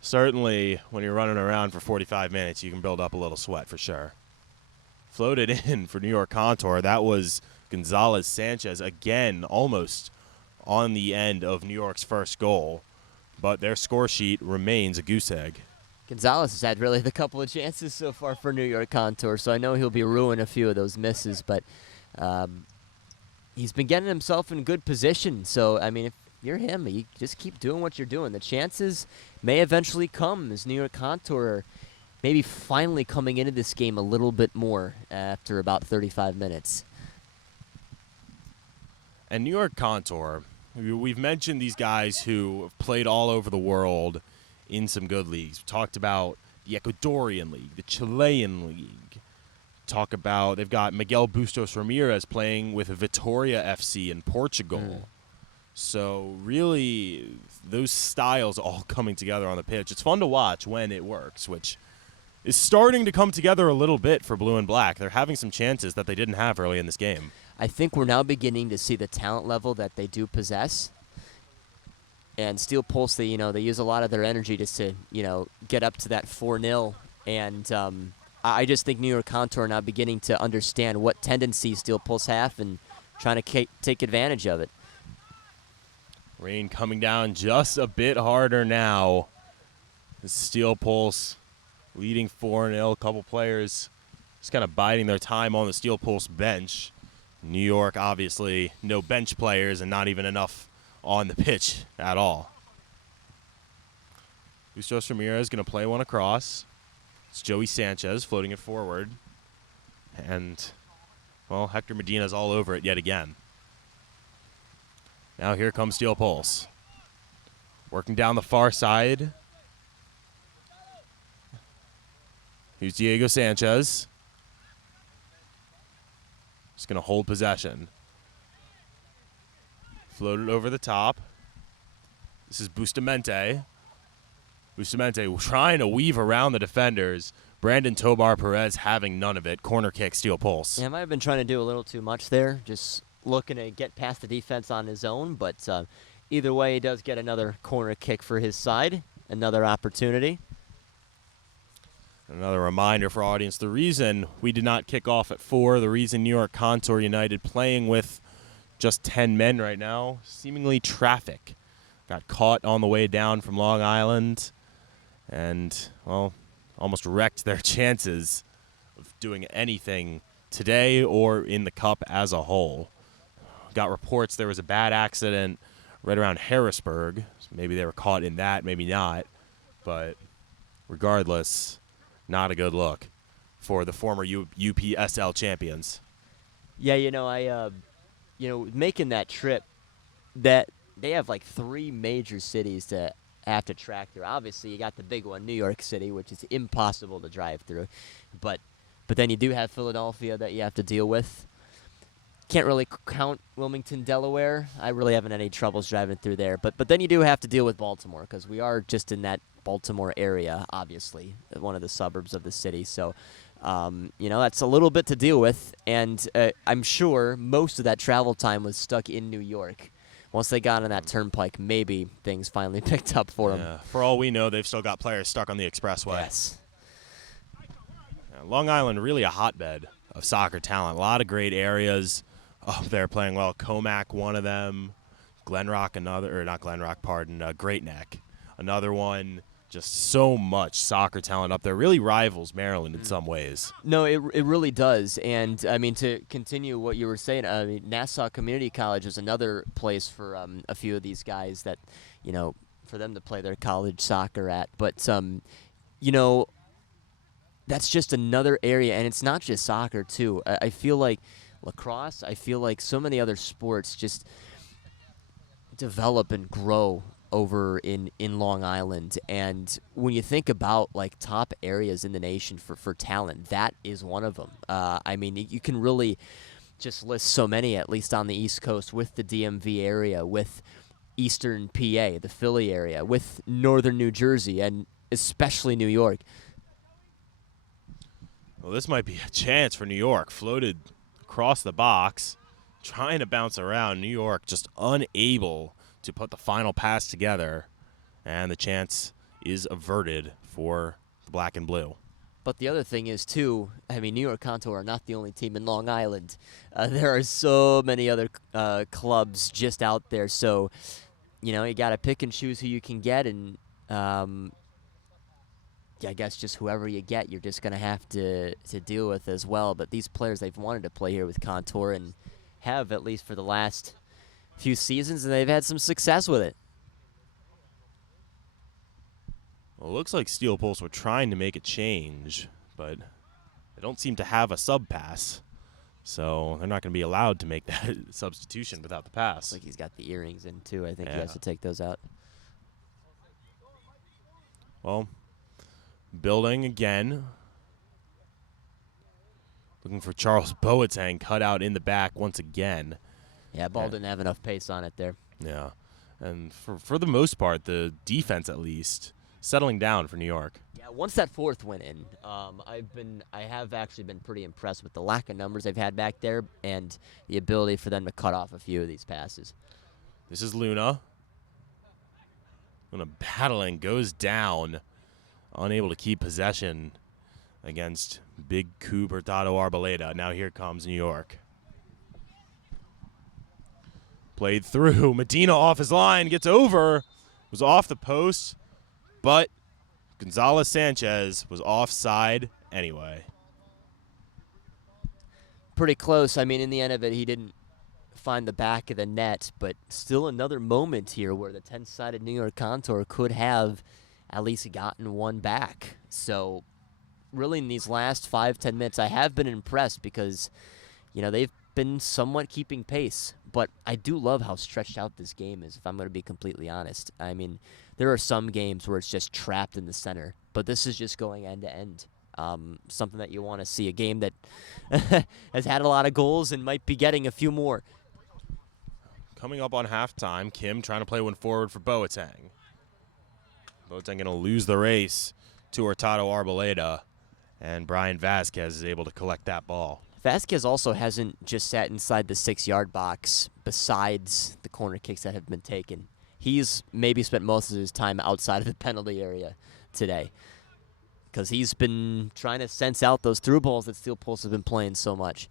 certainly when you're running around for 45 minutes, you can build up a little sweat for sure. Floated in for New York Contour. That was Gonzalez Sanchez again, almost on the end of New York's first goal, but their score sheet remains a goose egg. Gonzalez has had really the couple of chances so far for New York Contour, so I know he'll be ruining a few of those misses, but he's been getting himself in good position. So, I mean, if you're him, you just keep doing what you're doing. The chances may eventually come as New York Contour are maybe finally coming into this game a little bit more after about 35 minutes. And New York Contour, we've mentioned these guys who have played all over the world in some good leagues. We talked about the Ecuadorian League, the Chilean League. Talk about they've got Miguel Bustos Ramirez playing with Vitória FC in Portugal. So really, those styles all coming together on the pitch. It's fun to watch when it works, which is starting to come together a little bit for Blue and Black. They're having some chances that they didn't have early in this game. I think we're now beginning to see the talent level that they do possess. And Steel Pulse, they use a lot of their energy just to, get up to that 4-0. And I just think New York Contour are now beginning to understand what tendencies Steel Pulse have and trying to take advantage of it. Rain coming down just a bit harder now. Steel Pulse leading 4-0. A couple players just kind of biding their time on the Steel Pulse bench. New York, obviously, no bench players and not even enough on the pitch at all. Bustos Ramirez going to play one across. It's Joey Sanchez floating it forward. And, well, Hector Medina's all over it yet again. Now here comes Steel Pulse. Working down the far side. Here's Diego Sanchez. Just going to hold possession. Floated over the top. This is Bustamante. Bustamante trying to weave around the defenders. Brandon Tobar Perez having none of it. Corner kick, Steel Pulse. Yeah, I might have been trying to do a little too much there. Just looking to get past the defense on his own. But either way, he does get another corner kick for his side. Another opportunity. Another reminder for our audience, the reason we did not kick off at 4, the reason New York Contour United playing with just 10 men right now, seemingly traffic. Got caught on the way down from Long Island and, well, almost wrecked their chances of doing anything today or in the Cup as a whole. Got reports there was a bad accident right around Harrisburg. Maybe they were caught in that, maybe not. But regardless, not a good look for the former UPSL champions. Yeah, making that trip, that they have like 3 major cities to have to track through. Obviously, you got the big one, New York City, which is impossible to drive through. But then you do have Philadelphia that you have to deal with. Can't really count Wilmington, Delaware. I really haven't had any troubles driving through there. But then you do have to deal with Baltimore because we are just in that Baltimore area, obviously, one of the suburbs of the city. So, that's a little bit to deal with. And I'm sure most of that travel time was stuck in New York. Once they got on that turnpike, maybe things finally picked up for them. Yeah. For all we know, they've still got players stuck on the expressway. Yes. Yeah, Long Island, really a hotbed of soccer talent. A lot of great areas up there playing well. Comac, one of them. Glenrock, another, or not Glenrock, pardon, Great Neck, another one. Just so much soccer talent up there. Really rivals Maryland in some ways. No, it really does. And, I mean, to continue what you were saying, Nassau Community College is another place for a few of these guys that, for them to play their college soccer at. But, that's just another area. And it's not just soccer, too. I feel like lacrosse, I feel like so many other sports just develop and grow over in Long Island. And when you think about like top areas in the nation for talent, that is one of them. I mean, you can really just list so many, at least on the East Coast, with the DMV area, with eastern PA, the Philly area, with northern New Jersey, and especially New York. Well, this might be a chance for New York. Floated across the box, trying to bounce around. New York just unable to put the final pass together, and the chance is averted for the black and blue. But the other thing is, too, I mean, New York Contour are not the only team in Long Island. There are so many other clubs just out there. So, you know, you got to pick and choose who you can get. And yeah, I guess just whoever you get, you're just going to have to deal with as well. But these players, they've wanted to play here with Contour and have, at least for the last few seasons, and they've had some success with it. Well, it looks like Steel Pulse were trying to make a change, but they don't seem to have a sub pass. So they're not going to be allowed to make that substitution without the pass. Looks like he's got the earrings in, too. I think he Yeah. has to take those out. Well, building again. Looking for Charles Boateng cut out in the back once again. Yeah, ball Yeah. didn't have enough pace on it there. Yeah. And for the most part, the defense at least, settling down for New York. Yeah, once that fourth went in, I have actually been pretty impressed with the lack of numbers they've had back there and the ability for them to cut off a few of these passes. This is Luna. Luna battling, goes down, unable to keep possession against Big Cooper Tato Arboleda. Now here comes New York. Played through. Medina off his line, gets over, was off the post, but Gonzalez Sanchez was offside anyway. Pretty close. I mean, in the end of it, he didn't find the back of the net, but still another moment here where the 10-sided New York Contour could have at least gotten one back. So really in these last 5-10 minutes, I have been impressed because, you know, they've been somewhat keeping pace. But I do love how stretched out this game is, if I'm going to be completely honest. I mean, there are some games where it's just trapped in the center, but this is just going end to end. Something that you want to see, a game that has had a lot of goals and might be getting a few more. Coming up on halftime, Kim trying to play one forward for Boateng. Boateng going to lose the race to Hurtado Arboleda, and Brian Vasquez is able to collect that ball. Vasquez also hasn't just sat inside the 6-yard box besides the corner kicks that have been taken. He's maybe spent most of his time outside of the penalty area today because he's been trying to sense out those through balls that Steel Pulse have been playing so much.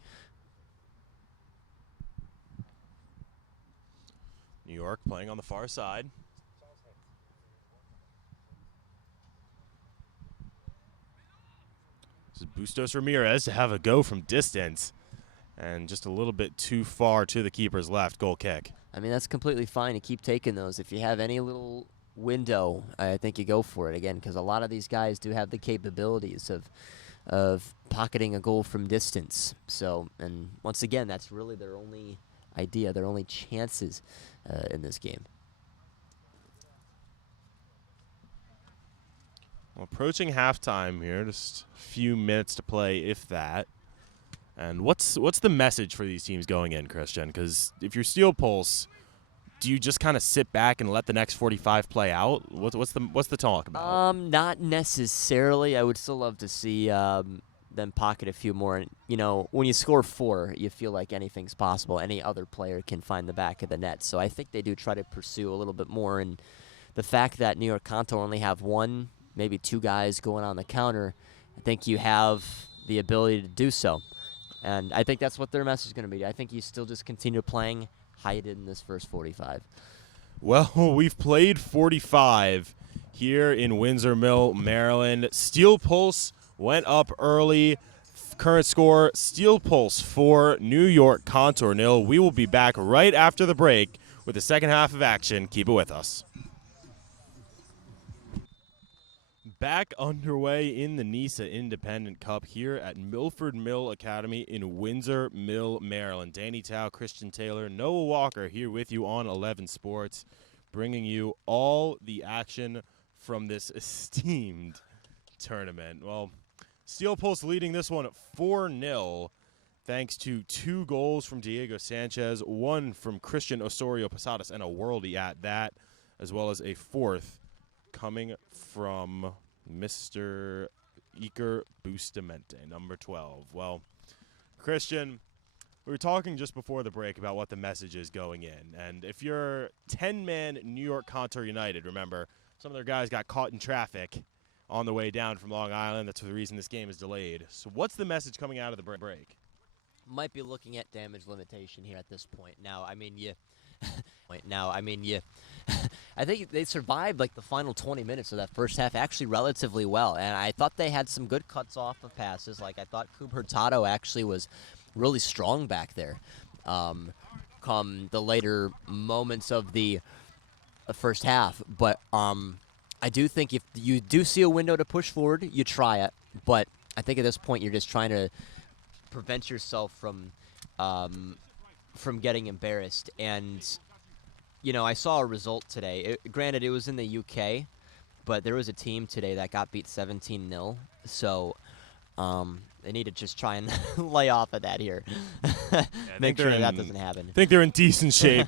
New York playing on the far side. This is Bustos Ramirez to have a go from distance. And just a little bit too far to the keeper's left. Goal kick. I mean, that's completely fine to keep taking those. If you have any little window, I think you go for it again because a lot of these guys do have the capabilities of pocketing a goal from distance. So, and once again, that's really their only idea, their only chances in this game. Well, approaching halftime here, just a few minutes to play, if that. And what's the message for these teams going in, Christian? Because if you're Steel Pulse, do you just kind of sit back and let the next 45 play out? What's the talk about? Not necessarily. I would still love to see them pocket a few more. And, you know, when you score 4, you feel like anything's possible. Any other player can find the back of the net. So I think they do try to pursue a little bit more. And the fact that New York Contour only have 1, maybe 2 guys going on the counter, I think you have the ability to do so. And I think that's what their message is going to be. I think you still just continue playing how you did in this first 45. Well, we've played 45 here in Windsor Mill, Maryland. Steel Pulse went up early. Current score, Steel Pulse 4, New York Contour 0. We will be back right after the break with the second half of action. Keep it with us. Back underway in the NISA Independent Cup here at Milford Mill Academy in Windsor Mill, Maryland. Danny Tao, Christian Taylor, Noah Walker here with you on 11 Sports, bringing you all the action from this esteemed tournament. Well, Steel Pulse leading this one at 4-0, thanks to 2 goals from Diego Sanchez, 1 from Christian Osorio Posadas, and a worldie at that, as well as a 4th coming from Mr. Iker Bustamante, number 12. Well, Christian, we were talking just before the break about what the message is going in. And if you're 10-man New York Contour United, remember, some of their guys got caught in traffic on the way down from Long Island. That's the reason this game is delayed. So what's the message coming out of the break? Might be looking at damage limitation here at this point. Now, I mean, I think they survived like the final 20 minutes of that first half actually relatively well, and I thought they had some good cuts off of passes. Like I thought Cooper Hurtado actually was really strong back there. Come the later moments of the first half, but I do think if you do see a window to push forward, you try it. But I think at this point you're just trying to prevent yourself from getting embarrassed. And you know, I saw a result today. Granted, it was in the UK, but there was a team today that got beat 17-0. So they need to just try and lay off of that here. Make sure that doesn't happen. I think they're in decent shape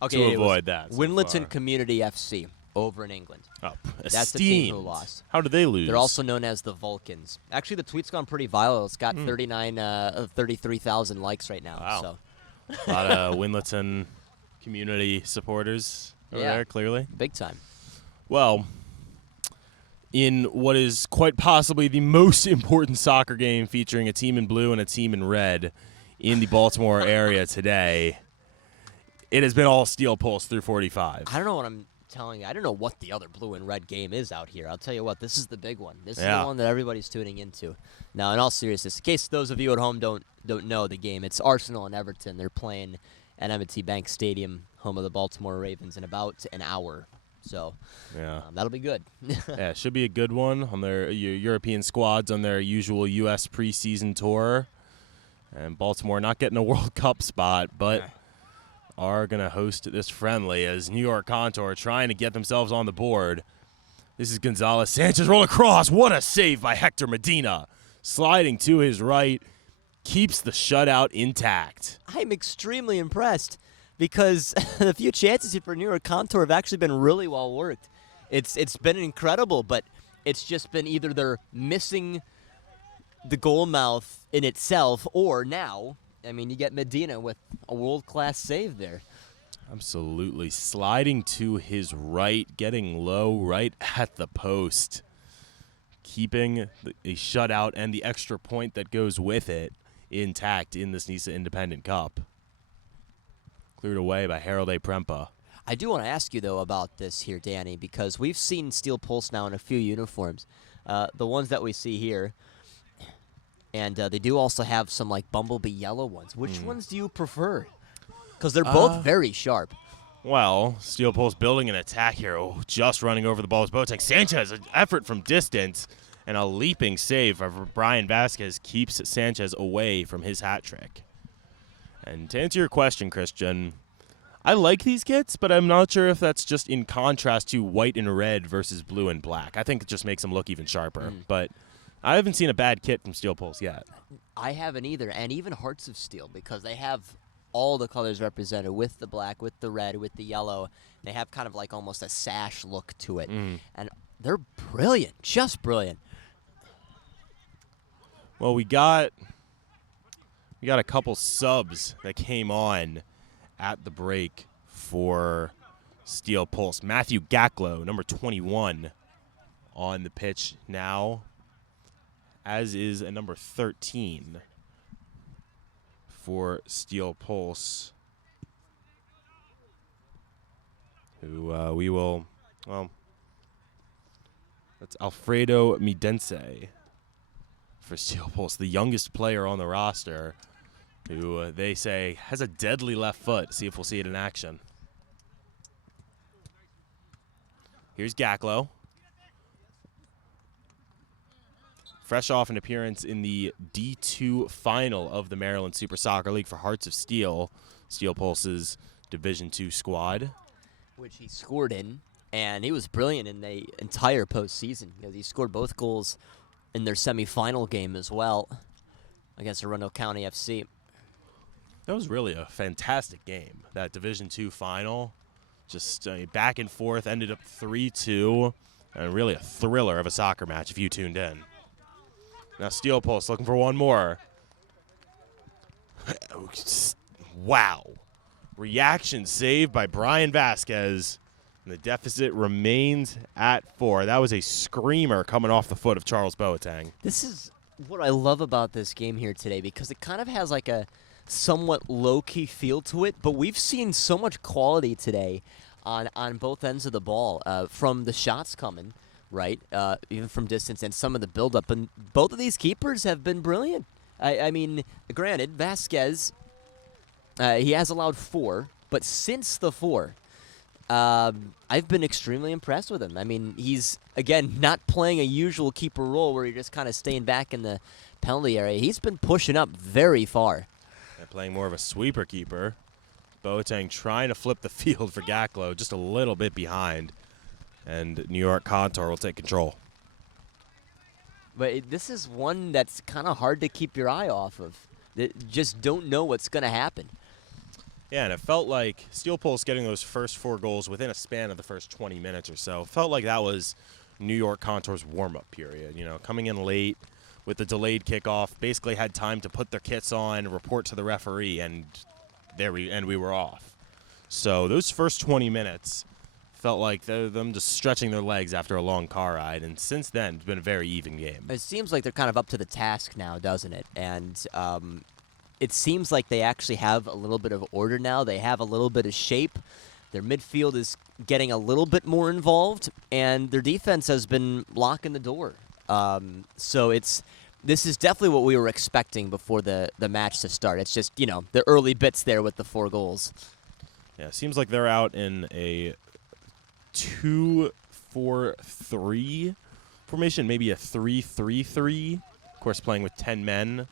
Okay, to avoid that. so Winleton far. Community FC over in England. Oh, That's the team who esteemed. lost. How did they lose? They're also known as the Vulcans. Actually, the tweet's gone pretty viral. It's got 33,000 likes right now. Wow. So a lot of Winleton community supporters over Yeah. there, clearly. big time. Well, in what is quite possibly the most important soccer game featuring a team in blue and a team in red in the Baltimore area today, it has been all Steel Pulse through 45. I don't know what I'm telling you. I don't know what the other blue and red game is out here. I'll tell you what, this is the big one. This is Yeah. the one that everybody's tuning into. Now, in all seriousness, in case those of you at home don't know the game, it's Arsenal and Everton. They're playing at M&T Bank Stadium, home of the Baltimore Ravens, in about an hour. So Yeah. that'll be good. Yeah, it should be a good one on their European squads on their usual U.S. preseason tour. And Baltimore not getting a World Cup spot, but are going to host this friendly as New York Contour trying to get themselves on the board. This is Gonzalez Sanchez roll across. What a save by Hector Medina. Sliding to his right, keeps the shutout intact. I'm extremely impressed because the few chances here for New York Contour have actually been really well worked. It's been incredible, but it's just been either they're missing the goal mouth in itself, or now, I mean, you get Medina with a world-class save there. Absolutely. Sliding to his right, getting low right at the post. Keeping a shutout and the extra point that goes with it intact in this NISA Independent Cup. Cleared away by Harold A. Prempa. I do want to ask you, though, about this here, Danny, because we've seen Steel Pulse now in a few uniforms. The ones that we see here, and they do also have some, like, Bumblebee yellow ones. Which ones do you prefer? Because they're both very sharp. Well, Steel Pulse building an attack here. Oh, just running over the ball is Boateng. Sanchez, an effort from distance, and a leaping save of Brian Vasquez keeps Sanchez away from his hat trick. And to answer your question, Christian, I like these kits, but I'm not sure if that's just in contrast to white and red versus blue and black. I think it just makes them look even sharper. But I haven't seen a bad kit from Steel Pulse yet. I haven't either, and even Hearts of Steel, because they have all the colors represented with the black, with the red, with the yellow. They have kind of like almost a sash look to it. And they're brilliant, just brilliant. Well, we got a couple subs that came on at the break for Steel Pulse. Matthew Gacklow, number 21, on the pitch now, as is a number 13 for Steel Pulse, who we will, well, that's Alfredo Midense for Steel Pulse, the youngest player on the roster, who they say has a deadly left foot. See if we'll see it in action. Here's Gacklow. Fresh off an appearance in the D2 final of the Maryland Super Soccer League for Hearts of Steel, Steel Pulse's Division II squad. Which he scored in, and he was brilliant in the entire postseason because he scored both goals in their semifinal game as well against Arundel County FC. That was really a fantastic game. That Division II final, just back and forth, ended up 3-2, and really a thriller of a soccer match if you tuned in. Now Steel Pulse looking for one more. Wow. Reaction save by Brian Vasquez. And the deficit remains at 4. That was a screamer coming off the foot of Charles Boateng. This is what I love about this game here today, because it kind of has like a somewhat low-key feel to it, but we've seen so much quality today on both ends of the ball, from the shots coming, right, even from distance, and some of the build-up. And both of these keepers have been brilliant. I mean, granted, Vasquez, he has allowed 4, but since the 4, I've been extremely impressed with him. I mean, he's, again, not playing a usual keeper role where you're just kind of staying back in the penalty area. He's been pushing up very far. And playing more of a sweeper keeper. Boateng trying to flip the field for Gaklo, just a little bit behind. And New York Contour will take control. But this is one that's kind of hard to keep your eye off of. Just don't know what's going to happen. Yeah, and it felt like Steel Pulse getting those first 4 goals within a span of the first 20 minutes or so. Felt like that was New York Contour's warm-up period. You know, coming in late with the delayed kickoff, basically had time to put their kits on, report to the referee, and we were off. So those first 20 minutes felt like them just stretching their legs after a long car ride, and since then, it's been a very even game. It seems like they're kind of up to the task now, doesn't it? And it seems like they actually have a little bit of order now. They have a little bit of shape. Their midfield is getting a little bit more involved, and their defense has been locking the door. So this is definitely what we were expecting before the match to start. It's just, you know, the early bits there with the 4 goals. Yeah, it seems like they're out in a 2-4-3 formation, maybe a 3-3-3. Of course, playing with 10 men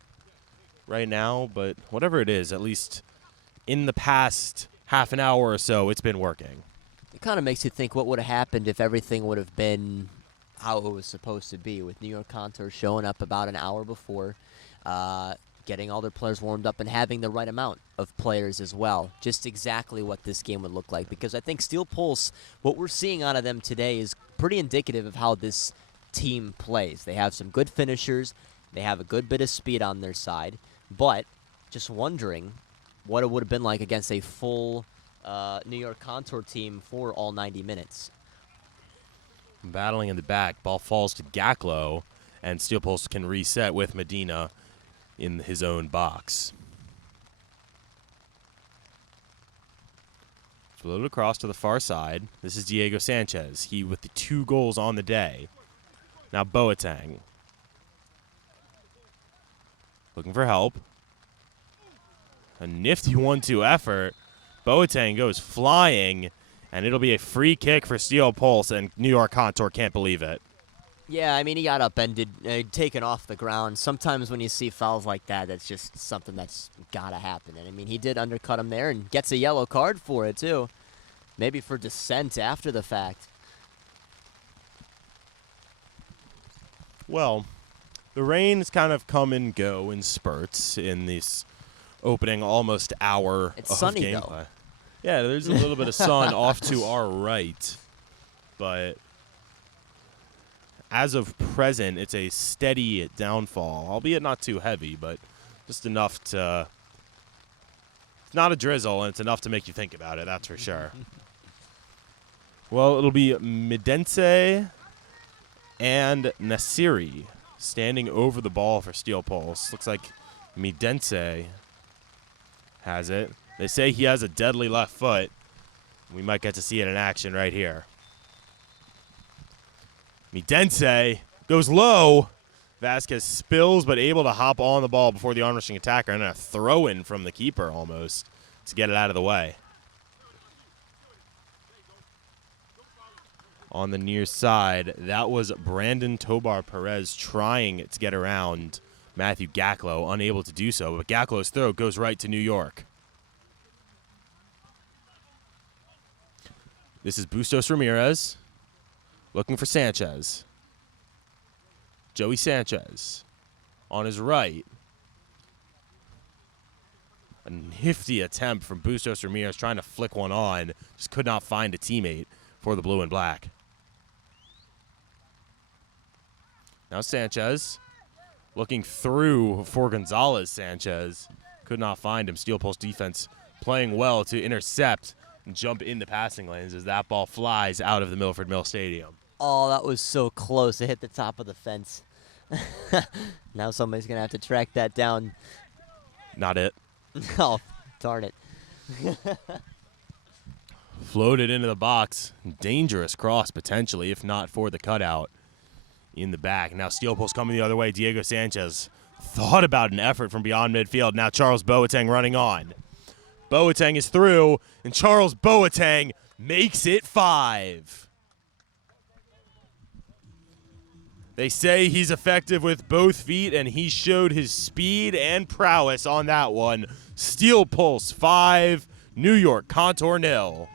right now, but whatever it is, at least in the past half an hour or so, it's been working. It kind of makes you think what would have happened if everything would have been how it was supposed to be, with New York Contour showing up about an hour before, getting all their players warmed up and having the right amount of players as well. Just exactly what this game would look like, because I think Steel Pulse, what we're seeing out of them today is pretty indicative of how this team plays. They have some good finishers. They have a good bit of speed on their side, but just wondering what it would have been like against a full New York Contour team for all 90 minutes. Battling in the back, ball falls to Gaklo, and Steel Pulse can reset with Medina in his own box. Floated across to the far side. This is Diego Sanchez. He with the 2 goals on the day. Now Boateng. Looking for help. A nifty 1-2 effort. Boateng goes flying, and it'll be a free kick for Steel Pulse, and New York Contour can't believe it. Yeah, I mean, he got upended, taken off the ground. Sometimes when you see fouls like that, that's just something that's got to happen. And, I mean, he did undercut him there and gets a yellow card for it, too. Maybe for dissent after the fact. Well, the rain's kind of come and go in spurts in this opening almost hour It's of sunny, gameplay. though. Yeah, there's a little bit of sun off to our right, but as of present, it's a steady downfall, albeit not too heavy, but just enough to. It's not a drizzle, and it's enough to make you think about it, that's for sure. Well, it'll be Midense and Nasiri standing over the ball for Steel Pulse. Looks like Midense has it. They say he has a deadly left foot. We might get to see it in action right here. Midense goes low. Vasquez spills, but able to hop on the ball before the onrushing attacker, and a throw-in from the keeper almost to get it out of the way. On the near side, that was Brandon Tobar Perez trying to get around Matthew Gaklo, unable to do so, but Gaklo's throw goes right to New York. This is Bustos Ramirez looking for Sanchez. Joey Sanchez on his right. A nifty attempt from Bustos Ramirez trying to flick one on. Just could not find a teammate for the blue and black. Now Sanchez looking through for Gonzalez. Sanchez could not find him. Steel Pulse defense playing well to intercept and jump in the passing lanes as that ball flies out of the Milford Mill Stadium. Oh, that was so close. It hit the top of the fence. Now somebody's going to have to track that down. Not it. Oh, darn it. Floated into the box. Dangerous cross, potentially, if not for the cutout in the back. Now Steel Pulse coming the other way. Diego Sanchez thought about an effort from beyond midfield. Now Charles Boateng running on. Boateng is through, and Charles Boateng makes it 5. They say he's effective with both feet, and he showed his speed and prowess on that one. Steel Pulse 5, New York Contour 0.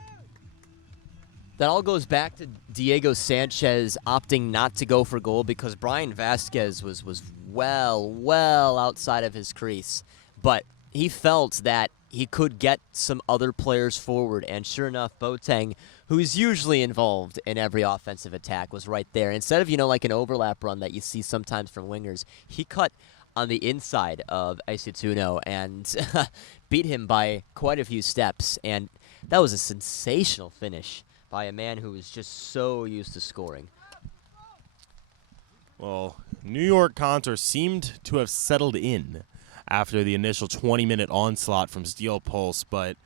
That all goes back to Diego Sanchez opting not to go for goal because Brian Vasquez was well outside of his crease. But he felt that he could get some other players forward, and sure enough, Boateng, who's usually involved in every offensive attack, was right there. Instead of, like an overlap run that you see sometimes from wingers, he cut on the inside of Aisituno and beat him by quite a few steps, and that was a sensational finish by a man who was just so used to scoring. Well, New York Contour seemed to have settled in after the initial 20-minute onslaught from Steel Pulse, but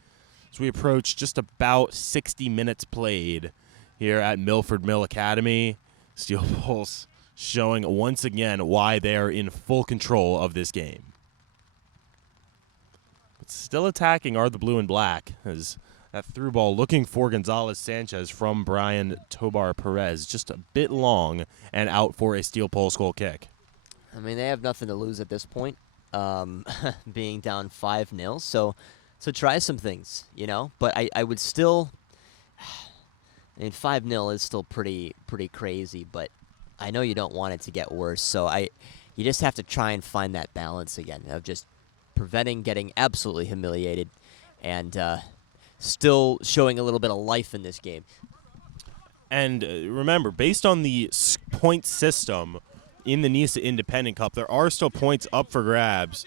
as we approach just about 60 minutes played here at Milford Mill Academy, Steel Pulse showing once again why they are in full control of this game. But still attacking are the blue and black, as that through ball looking for Gonzalez Sanchez from Brian Tobar Perez, just a bit long and out for a Steel Pulse goal kick. I mean, they have nothing to lose at this point, being down 5-0, so try some things, But I would still, 5-0 is still pretty crazy, but I know you don't want it to get worse, so you just have to try and find that balance again of just preventing getting absolutely humiliated and still showing a little bit of life in this game. And remember, based on the point system in the NISA Independent Cup, there are still points up for grabs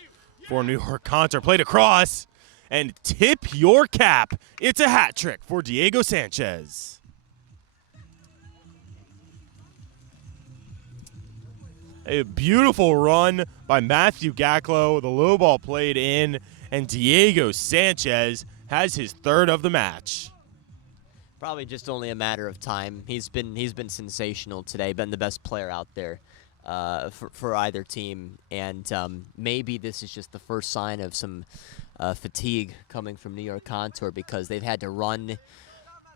for New York Contour. Played across, and tip your cap. It's a hat trick for Diego Sanchez. A beautiful run by Matthew Gacklow. The low ball played in, and Diego Sanchez has his third of the match. Probably just only a matter of time. He's been sensational today, been the best player out there for either team, and maybe this is just the first sign of some fatigue coming from New York Contour because they've had to run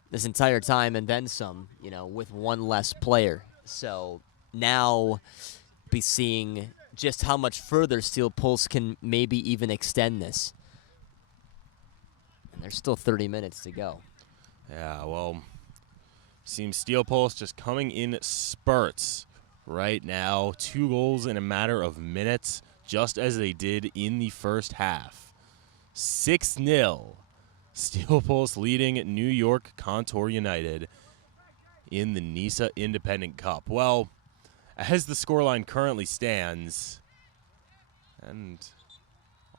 this entire time and then some, with one less player. So now be seeing just how much further Steel Pulse can maybe even extend this. And there's still 30 minutes to go. Yeah, well, seems Steel Pulse just coming in spurts right now. 2 goals in a matter of minutes, just as they did in the first half. 6-0. Steel Pulse leading New York Contour United in the NISA Independent Cup. Well, as the scoreline currently stands, and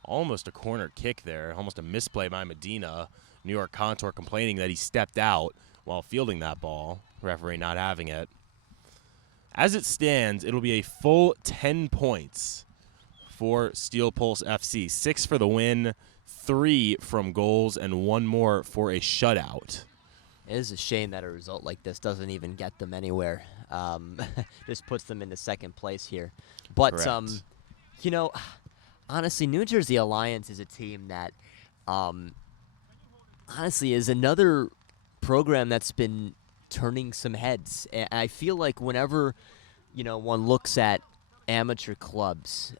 almost a corner kick there, almost a misplay by Medina. New York Contour complaining that he stepped out while fielding that ball, referee not having it. As it stands, it'll be a full 10 points for Steel Pulse FC. 6 for the win, 3 from goals, and 1 more for a shutout. It is a shame that a result like this doesn't even get them anywhere. This puts them into second place here. But, Correct. Honestly, New Jersey Alliance is a team that, honestly, is another program that's been turning some heads. And I feel like whenever, one looks at amateur clubs,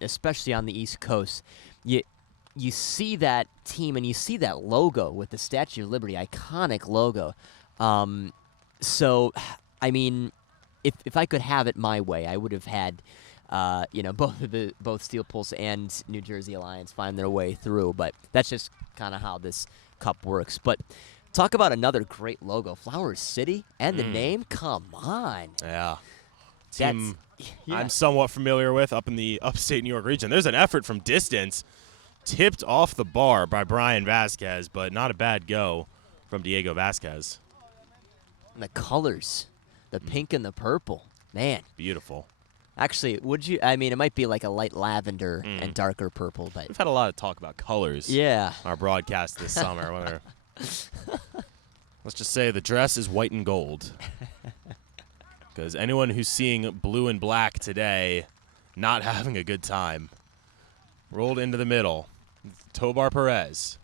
especially on the East Coast, you see that team and you see that logo with the Statue of Liberty, iconic logo. So, I mean, if I could have it my way, I would have had both Steel Pulse and New Jersey Alliance find their way through. But that's just kind of how this cup works. But talk about another great logo, Flower City, and the name. Come on. Yeah. That's, Team yeah. I'm somewhat familiar with up in the upstate New York region. There's an effort from distance, tipped off the bar by Brian Vasquez, but not a bad go from Diego Vasquez. And the colors, the pink and the purple. Man. Beautiful. Actually, it might be like a light lavender and darker purple, but We've had a lot of talk about colors. yeah. On our broadcast this summer. Let's just say the dress is white and gold. Because anyone who's seeing blue and black today, not having a good time. Rolled into the middle. Tobar Perez.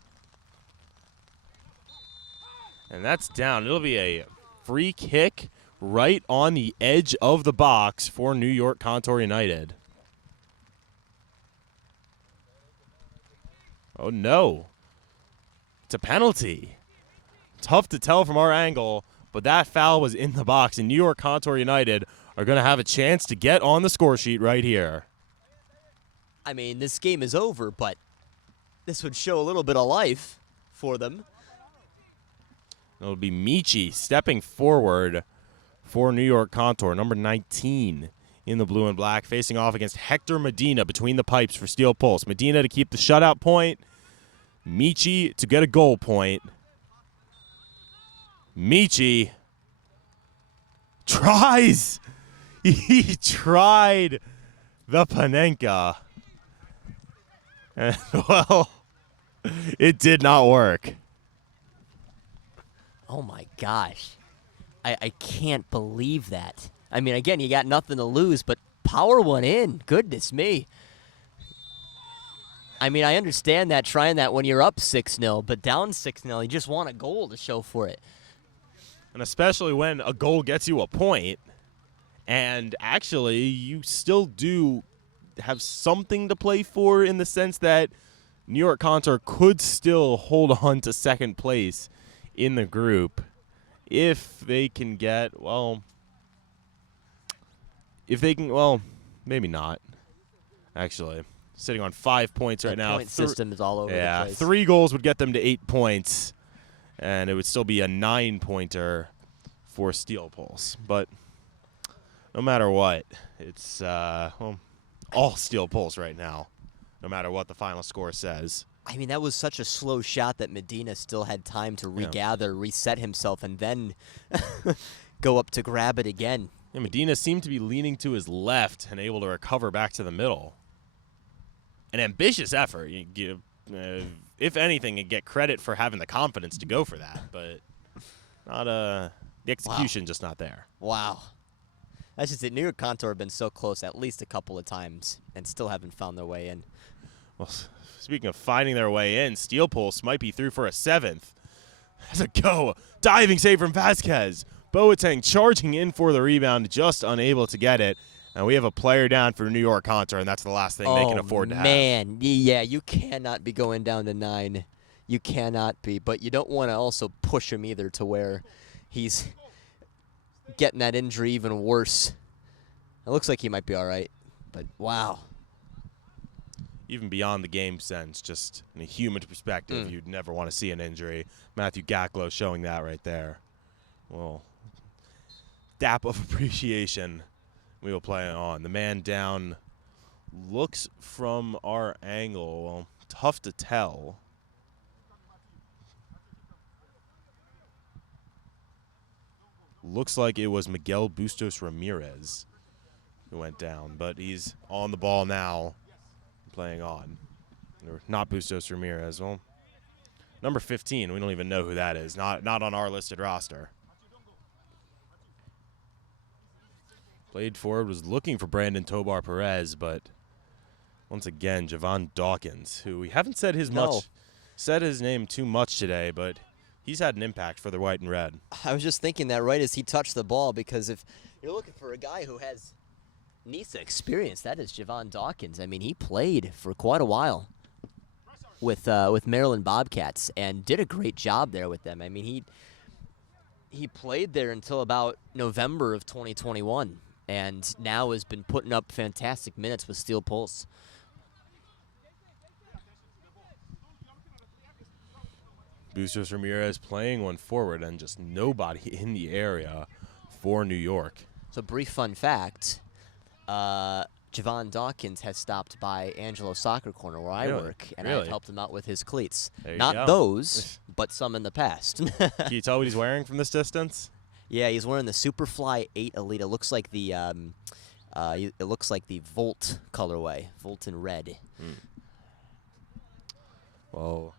And that's down. It'll be a free kick right on the edge of the box for New York Contour United. Oh, no. It's a penalty. Tough to tell from our angle, but that foul was in the box, and New York Contour United are going to have a chance to get on the score sheet right here. I mean, this game is over, but this would show a little bit of life for them. It'll be Michi stepping forward for New York Contour, number 19 in the blue and black, facing off against Hector Medina between the pipes for Steel Pulse. Medina to keep the shutout point. Michi to get a goal point. Michi tries. He tried the Panenka. And, well, it did not work. Oh, my gosh. I can't believe that. I mean, again, you got nothing to lose, but power one in. Goodness me. I mean, I understand that, trying that when you're up 6-0, but down 6-0, you just want a goal to show for it. And especially when a goal gets you a point, and actually you still do have something to play for in the sense that New York Contour could still hold on to second place in the group if they can get, maybe not, actually. Sitting on 5 points right now. The point system is all over the place. 3 goals would get them to 8 points, and it would still be a 9-pointer for Steel Pulse. But no matter what, it's all Steel Pulse right now, no matter what the final score says. I mean, that was such a slow shot that Medina still had time to regather, reset himself, and then go up to grab it again. Yeah, Medina seemed to be leaning to his left and able to recover back to the middle. An ambitious effort. You give, if anything, you get credit for having the confidence to go for that, but not the execution just not there. Wow. That's just it. New York Contour have been so close at least a couple of times and still haven't found their way in. Well, speaking of finding their way in, Steel Pulse might be through for a 7th. There's a go. Diving save from Vasquez. Boateng charging in for the rebound, just unable to get it. And we have a player down for New York Contour, and that's the last thing they can afford to have. Man, yeah, you cannot be going down to 9. You cannot be. But you don't want to also push him either to where he's getting that injury even worse. It looks like he might be all right, but wow. Even beyond the game sense, just in a human perspective, you'd never want to see an injury. Matthew Gaklow showing that right there. Well, dap of appreciation we will play on. The man down looks from our angle, well, tough to tell. Looks like it was Miguel Bustos Ramirez who went down, but he's on the ball now, playing on. Or not Bustos Ramirez. Well, number 15, we don't even know who that is. Not on our listed roster. Played forward, was looking for Brandon Tobar Perez, but once again, Javon Dawkins, who we haven't said his name too much today, but he's had an impact for the white and red. I was just thinking that right as he touched the ball, because if you're looking for a guy who has NISA experience, that is Javon Dawkins. I mean, he played for quite a while with Maryland Bobcats and did a great job there with them. I mean, he played there until about November of 2021. and now has been putting up fantastic minutes with Steel Pulse. Bustos Ramirez playing one forward and just nobody in the area for New York. So brief fun fact, Javon Dawkins has stopped by Angelo Soccer Corner where I Really? work, and Really? I've helped him out with his cleats. There you Not go. those, but some in the past. Can you tell what he's wearing from this distance? Yeah, he's wearing the Superfly 8 Elite. It looks like the Volt colorway, Volt in red. Well,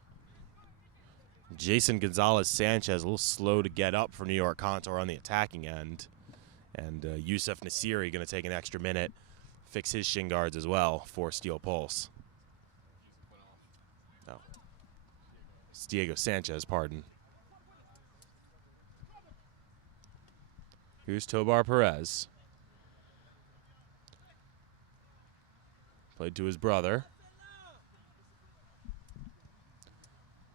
Jason Gonzalez-Sanchez a little slow to get up for New York Contour on the attacking end. And Yusuf Nasiri going to take an extra minute, fix his shin guards as well for Steel Pulse. Oh. It's Diego Sanchez, pardon. Here's Tobar Perez. Played to his brother.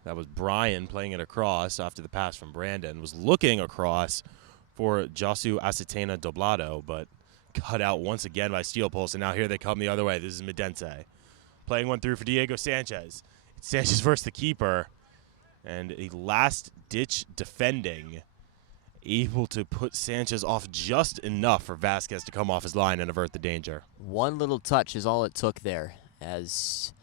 That was Brian playing it across after the pass from Brandon. Was looking across for Josu Acetena Doblado, but cut out once again by Steel Pulse, and now here they come the other way. This is Medense. Playing one through for Diego Sanchez. It's Sanchez versus the keeper, and a last-ditch defending, able to put Sanchez off just enough for Vasquez to come off his line and avert the danger. One little touch is all it took there. As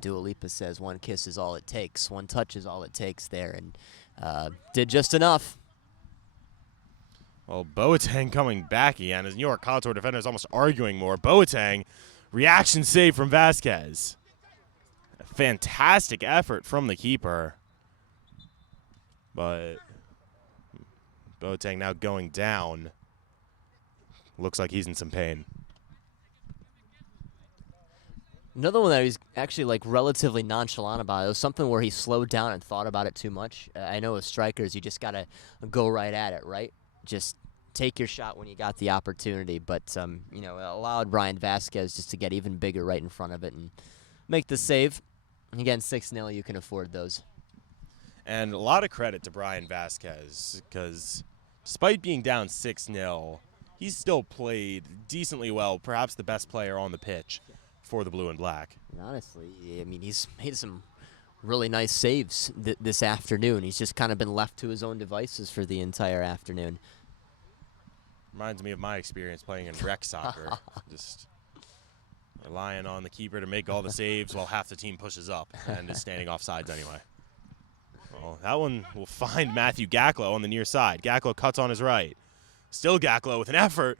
Dua Lipa says, one kiss is all it takes. One touch is all it takes there, and did just enough. Well, Boateng coming back again as New York Contour defenders almost arguing more. Boateng, reaction save from Vasquez. A fantastic effort from the keeper. But Boateng now going down. Looks like he's in some pain. Another one that he's actually like relatively nonchalant about. It was something where he slowed down and thought about it too much. I know as strikers, you just got to go right at it, right? Just take your shot when you got the opportunity. But, it allowed Brian Vasquez just to get even bigger right in front of it and make the save. And again, 6-0, you can afford those. And a lot of credit to Brian Vasquez because despite being down 6-0, he's still played decently well, perhaps the best player on the pitch for the blue and black. And honestly, I mean, he's made some really nice saves this afternoon. He's just kind of been left to his own devices for the entire afternoon. Reminds me of my experience playing in rec soccer. Just relying on the keeper to make all the saves while half the team pushes up and is standing off sides anyway. Well, that one will find Matthew Gacklow on the near side. Gacklow cuts on his right. Still Gacklow with an effort.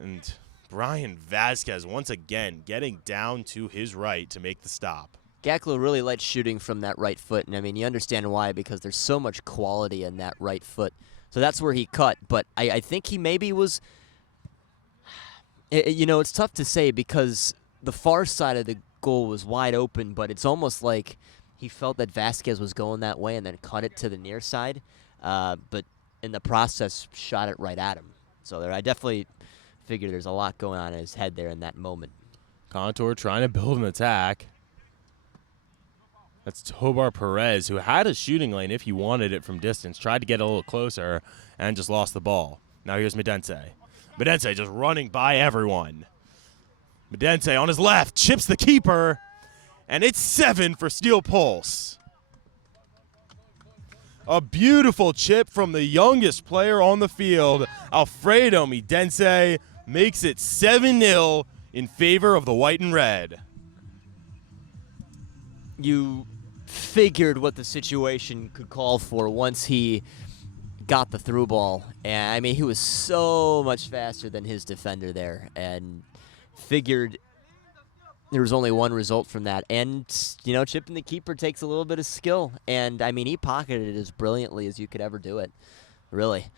And Brian Vasquez once again getting down to his right to make the stop. Gacklow really likes shooting from that right foot, and I mean, you understand why, because there's so much quality in that right foot. So that's where he cut, but I think he maybe was, it's tough to say because the far side of the goal was wide open, but it's almost like he felt that Vasquez was going that way and then cut it to the near side, but in the process shot it right at him. So I definitely figure there's a lot going on in his head there in that moment. Contour trying to build an attack. That's Tobar Perez, who had a shooting lane if he wanted it from distance, tried to get a little closer, and just lost the ball. Now here's Medense. Medense just running by everyone. Medense on his left, chips the keeper, and it's 7 for Steel Pulse. A beautiful chip from the youngest player on the field, Alfredo Medense, makes it 7-0 in favor of the white and red. You figured what the situation could call for once he got the through ball. And I mean, he was so much faster than his defender there, and figured there was only one result from that. And, chipping the keeper takes a little bit of skill. And, I mean, he pocketed it as brilliantly as you could ever do it, really.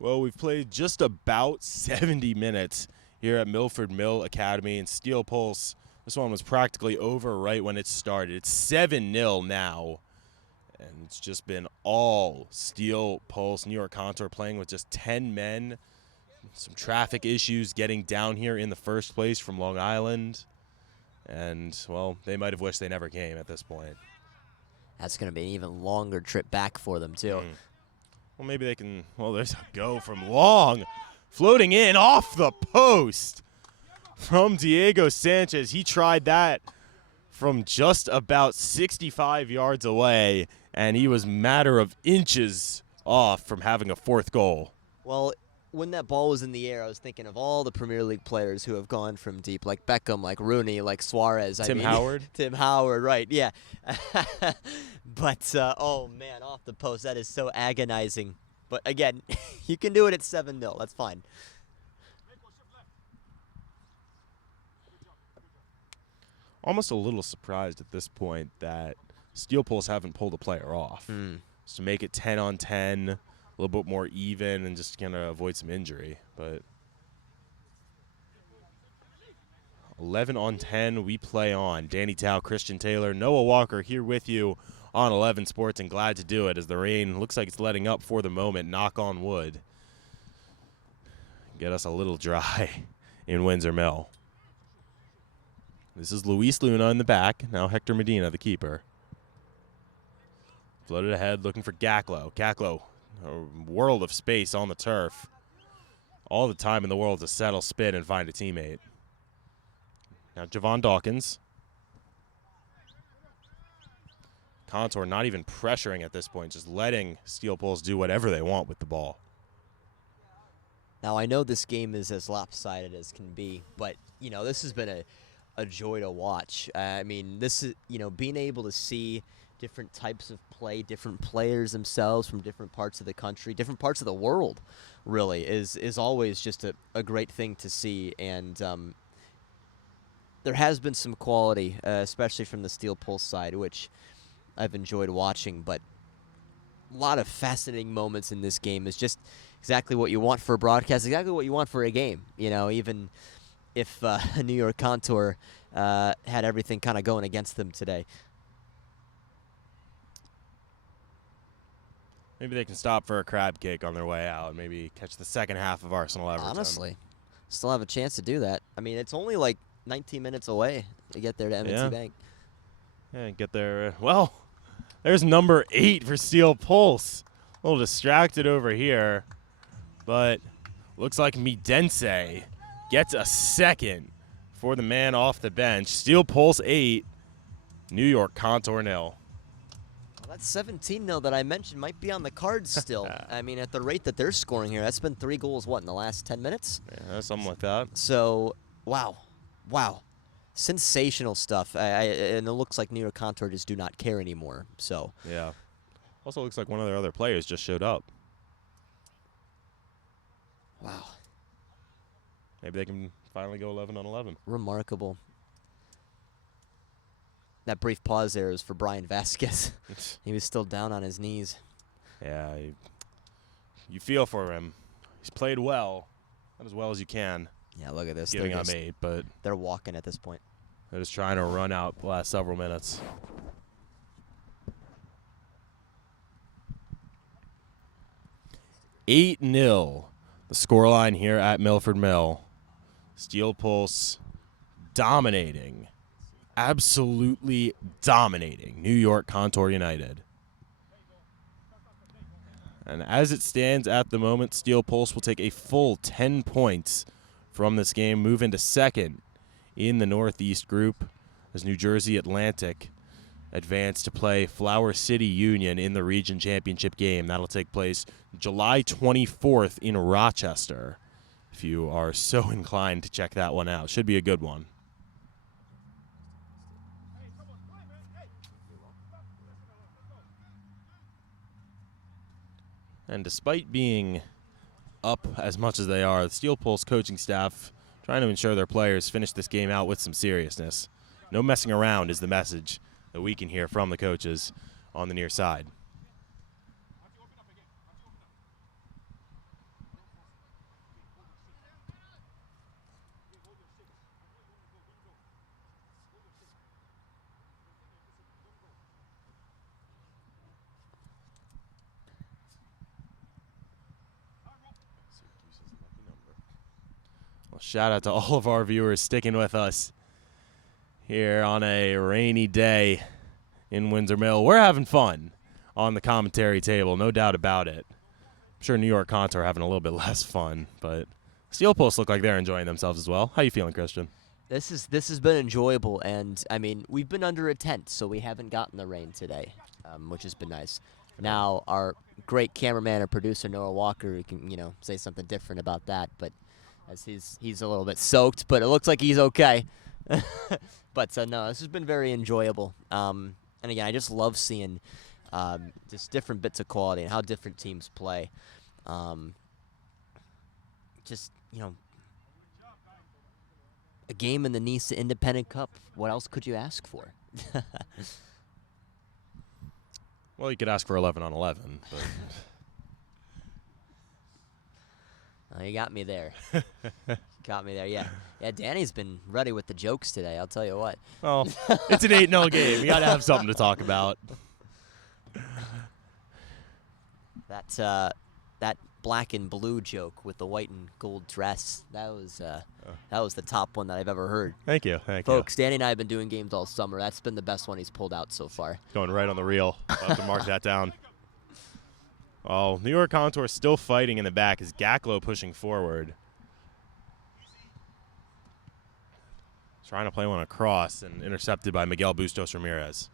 Well, we've played just about 70 minutes here at Milford Mill Academy, and Steel Pulse, this one was practically over right when it started. It's 7-0 now, and it's just been all Steel Pulse. New York Contour playing with just 10 men. Some traffic issues getting down here in the first place from Long Island, and, well, they might have wished they never came at this point. That's going to be an even longer trip back for them, too. Well, maybe they can. Well, there's a go from long. Floating in off the post from Diego Sanchez. He tried that from just about 65 yards away, and he was matter of inches off from having a fourth goal. Well, when that ball was in the air, I was thinking of all the Premier League players who have gone from deep, like Beckham, like Rooney, like Suarez. Tim Howard? Tim Howard, right, yeah. But, oh, man, off the post, that is so agonizing. But, again, you can do it at 7-0. That's fine. Almost a little surprised at this point that Steel Pulse haven't pulled a player off. Just to make it 10 on 10, a little bit more even, and just kind of avoid some injury. But 11 on 10, we play on. Danny Tao, Christian Taylor, Noah Walker here with you on 11 Sports, and glad to do it as the rain looks like it's letting up for the moment. Knock on wood. Get us a little dry in Windsor Mill. This is Luis Luna in the back. Now Hector Medina, the keeper. Floated ahead, looking for Gaklo. Gaklo, a world of space on the turf. All the time in the world to settle, spin, and find a teammate. Now Javon Dawkins. Contour not even pressuring at this point, just letting Steel Pulse do whatever they want with the ball. Now, I know this game is as lopsided as can be, but, you know, this has been a joy to watch. I mean, this is, you know, being able to see different types of play, different players themselves from different parts of the country, different parts of the world, really, is always just a great thing to see. And there has been some quality, especially from the Steel Pulse side, which I've enjoyed watching. But a lot of fascinating moments in this game is just exactly what you want for a broadcast, exactly what you want for a game. You know, even if New York Contour had everything kind of going against them today. Maybe they can stop for a crab cake on their way out and maybe catch the second half of Arsenal Everton. Honestly, still have a chance to do that. I mean, it's only like 19 minutes away to get there to M&T Bank. Yeah, get there. Well, there's number 8 for Steel Pulse. A little distracted over here, but looks like Midense gets a second for the man off the bench. Steel Pulse 8, New York Contour 0. Well, that 17-0 that I mentioned might be on the cards still. I mean, at the rate that they're scoring here, that's been 3 goals, what, in the last 10 minutes? Yeah, something like that. So, wow. Sensational stuff. And it looks like New York Contour just do not care anymore. So Yeah. Also looks like one of their other players just showed up. wow. Maybe they can finally go 11 on 11. Remarkable. That brief pause there was for Brian Vasquez. He was still down on his knees. Yeah, you feel for him. He's played well, not as well as you can. Yeah, look at this. Giving up 8, but They're walking at this point. they're just trying to run out the last several minutes. (8-0) the scoreline here at Milford Mill. Steel Pulse dominating, absolutely dominating New York Contour United. And as it stands at the moment, Steel Pulse will take a full 10 points from this game, move into second in the Northeast group as New Jersey Atlantic advance to play Flower City Union in the region championship game. That'll take place July 24th in Rochester, if you are so inclined to check that one out. Should be a good one. And despite being up as much as they are, the Steel Pulse coaching staff trying to ensure their players finish this game out with some seriousness. No messing around is the message that we can hear from the coaches on the near side. Well, shout out to all of our viewers sticking with us here on a rainy day in Windsor Mill. We're having fun on the commentary table, no doubt about it. I'm sure New York Contour are having a little bit less fun, but Steel Post look like they're enjoying themselves as well. How you feeling, Christian? This has been enjoyable, and I mean we've been under a tent, so we haven't gotten the rain today, which has been nice. Now our great cameraman and producer Noah Walker can say something different about that, but as he's a little bit soaked, but it looks like he's okay. But no, this has been very enjoyable. And again, I just love seeing just different bits of quality and how different teams play. Just a game in the NISA Independent Cup. What else could you ask for? Well, you could ask for 11 on 11, but Oh, you got me there. Got me there, yeah. Yeah, Danny's been ready with the jokes today, I'll tell you what. well, it's an 8-0 game. You got to have something to talk about. That black and blue joke with the white and gold dress, that was the top one that I've ever heard. Thank you. Folks, Danny and I have been doing games all summer. That's been the best one he's pulled out so far. Going right on the reel. I'll have to mark that down. Oh, New York Contour still fighting in the back. Is Gacklow pushing forward? Trying to play one across and intercepted by Miguel Bustos Ramirez.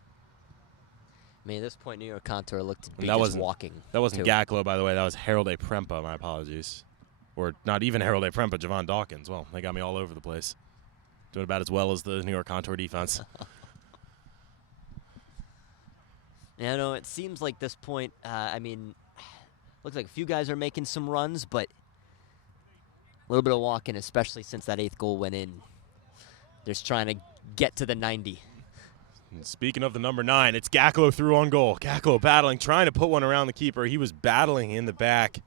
I mean, at this point, New York Contour looked to be That just wasn't- walking. That wasn't too. Gacklow, by the way. That was Harold A. Prempa. My apologies. Or not even Harold A. Prempa, Javon Dawkins. Well, they got me all over the place. Doing about as well as the New York Contour defense. It seems like this point, looks like a few guys are making some runs, but a little bit of walking, especially since that 8th goal went in. Just trying to get to the 90. And speaking of the number 9, it's Gacklow through on goal. Gacklow battling, trying to put one around the keeper. He was battling in the back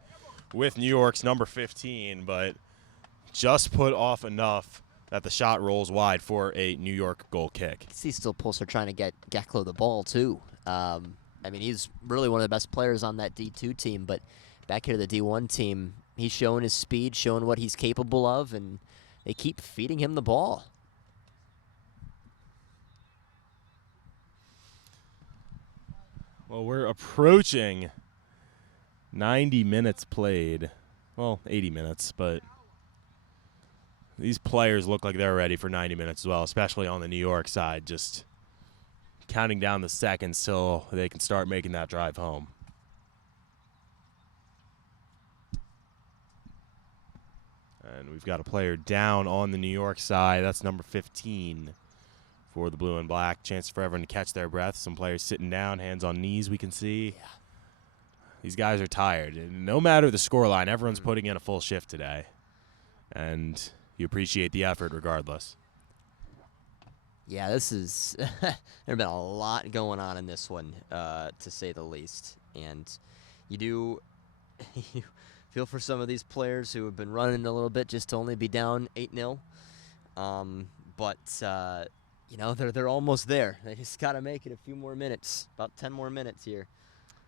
with New York's number 15, but just put off enough that the shot rolls wide for a New York goal kick. See, still Pulse are trying to get Gacklow the ball, too. He's really one of the best players on that D2 team, but back here to the D1 team, he's showing his speed, showing what he's capable of, and they keep feeding him the ball. Well, we're approaching 90 minutes played. Well, 80 minutes, but these players look like they're ready for 90 minutes as well, especially on the New York side, just counting down the seconds till they can start making that drive home. And we've got a player down on the New York side. That's number 15 for the blue and black. Chance for everyone to catch their breath. Some players sitting down, hands on knees, we can see. Yeah. These guys are tired. And no matter the scoreline, everyone's putting in a full shift today. And you appreciate the effort regardless. Yeah, this is there's been a lot going on in this one, to say the least. And you feel for some of these players who have been running a little bit just to only be down 8-0. But they're almost there. They just got to make it a few more minutes, about 10 more minutes here.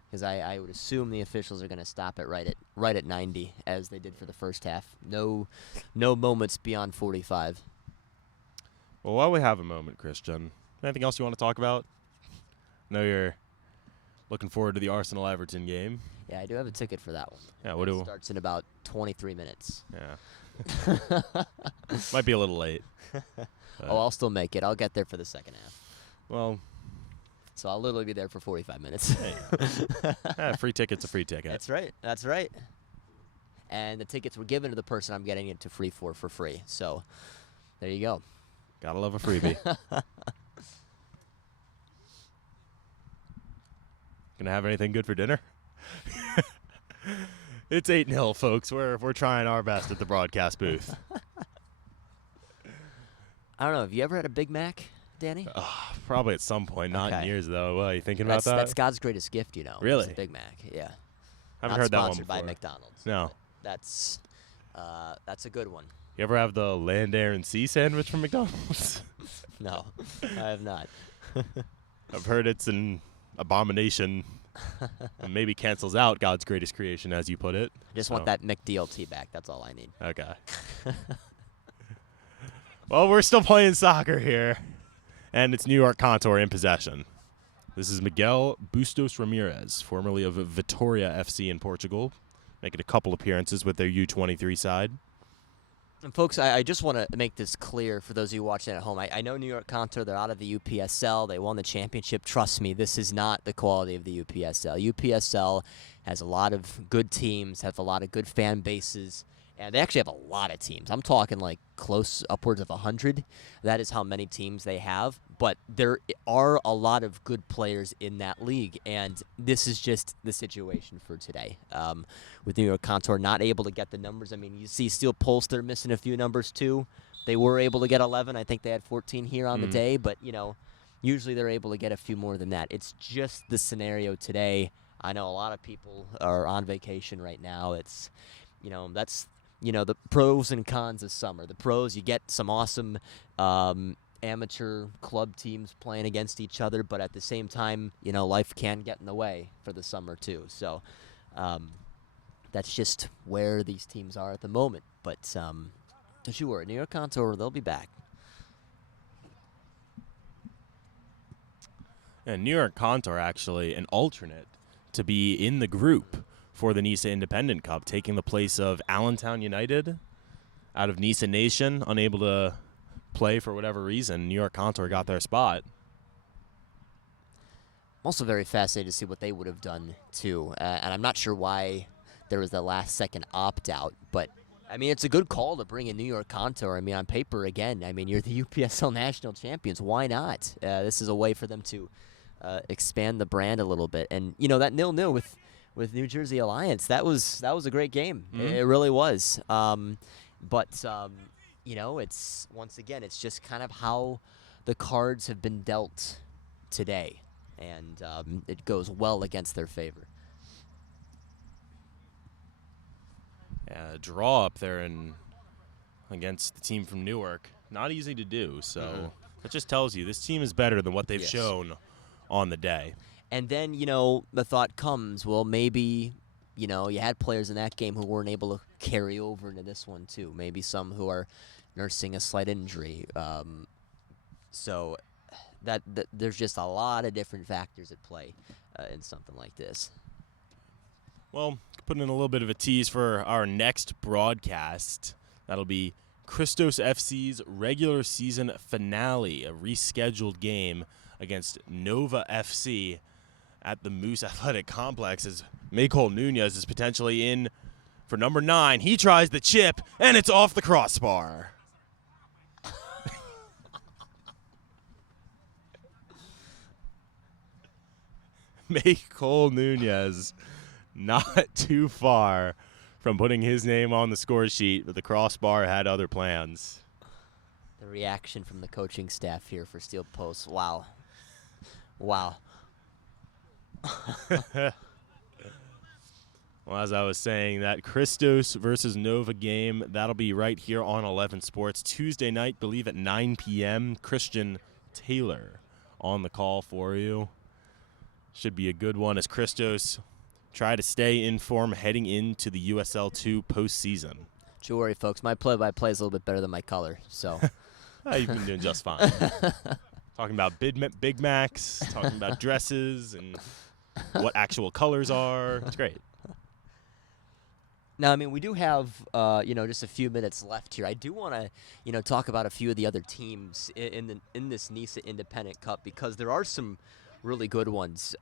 Because I would assume the officials are going to stop it right at 90, as they did for the first half. No moments beyond 45. Well, while we have a moment, Christian, anything else you want to talk about? I know you're looking forward to the Arsenal-Everton game. Yeah, I do have a ticket for that one. Yeah, It starts in about 23 minutes. Yeah. Might be a little late. I'll still make it. I'll get there for the second half. Well, So I'll literally be there for 45 minutes. free ticket's a free ticket. That's right. And the tickets were given to the person I'm getting it to free for free. So there you go. Gotta love a freebie. Gonna have anything good for dinner? It's 8-0, folks. We're trying our best at the broadcast booth. I don't know. Have you ever had a Big Mac, Danny? Probably at some point. Not in Okay. years, though. Are you thinking about that? That's God's greatest gift, is Really? a Big Mac. Yeah. Haven't Not heard that one sponsored by before. McDonald's. No. but that's a good one. You ever have the land, air, and sea sandwich from McDonald's? No, I have not. I've heard it's an abomination. And maybe cancels out God's greatest creation, as you put it. Just want that McDLT back. That's all I need. Okay. Well, we're still playing soccer here, and it's New York Contour in possession. This is Miguel Bustos Ramirez, formerly of Vitória FC in Portugal, making a couple appearances with their U23 side. And folks, I just want to make this clear for those of you watching at home. I know New York Contour, they're out of the UPSL. They won the championship. Trust me, this is not the quality of the UPSL. UPSL has a lot of good teams, has a lot of good fan bases, and they actually have a lot of teams. I'm talking like close upwards of 100. That is how many teams they have. But there are a lot of good players in that league, and this is just the situation for today. With New York Contour not able to get the numbers. I mean, you see Steel Polster missing a few numbers too. They were able to get 11. I think they had 14 here on the day, but, usually they're able to get a few more than that. It's just the scenario today. I know a lot of people are on vacation right now. It's, that's, the pros and cons of summer. The pros, you get some awesome amateur club teams playing against each other, but at the same time, life can get in the way for the summer too. So that's just where these teams are at the moment. But don't you worry, New York Contour, they'll be back. And New York Contour actually an alternate to be in the group for the NISA Independent Cup, taking the place of Allentown United out of NISA Nation, unable to play for whatever reason. New York Contour got their spot. I'm also very fascinated to see what they would have done too, and I'm not sure why there was the last-second opt-out, but I mean, it's a good call to bring in New York Contour. I mean, on paper, again, you're the UPSL national champions. Why not? This is a way for them to expand the brand a little bit. And, that 0-0 with New Jersey Alliance, that was a great game. Mm-hmm. It really was. But it's, once again, it's just kind of how the cards have been dealt today. And it goes well against their favor. Draw up there against the team from Newark. Not easy to do, so that just tells you this team is better than what they've shown on the day. And then, the thought comes, well, maybe, you had players in that game who weren't able to carry over into this one too. Maybe some who are nursing a slight injury. So that there's just a lot of different factors at play in something like this. Well, putting in a little bit of a tease for our next broadcast. That'll be Christos FC's regular season finale, a rescheduled game against Nova FC at the Moose Athletic Complex, as Maycole Nunez is potentially in for number 9. He tries the chip, and it's off the crossbar. Maycole Nunez not too far from putting his name on the score sheet, but the crossbar had other plans. The reaction from the coaching staff here for Steel Post. Wow. Wow. Well, as I was saying, that Christos versus Nova game, that'll be right here on 11 Sports. Tuesday night, believe at 9 p.m. Christian Taylor on the call for you. Should be a good one as Christos try to stay in form heading into the USL 2 postseason. Don't worry, folks. My play-by-play is a little bit better than my color, so. You've been doing just fine. Talking about Big Macs, talking about dresses and what actual colors are. It's great. Now, we do have, just a few minutes left here. I do want to, talk about a few of the other teams in this NISA Independent Cup, because there are some really good ones.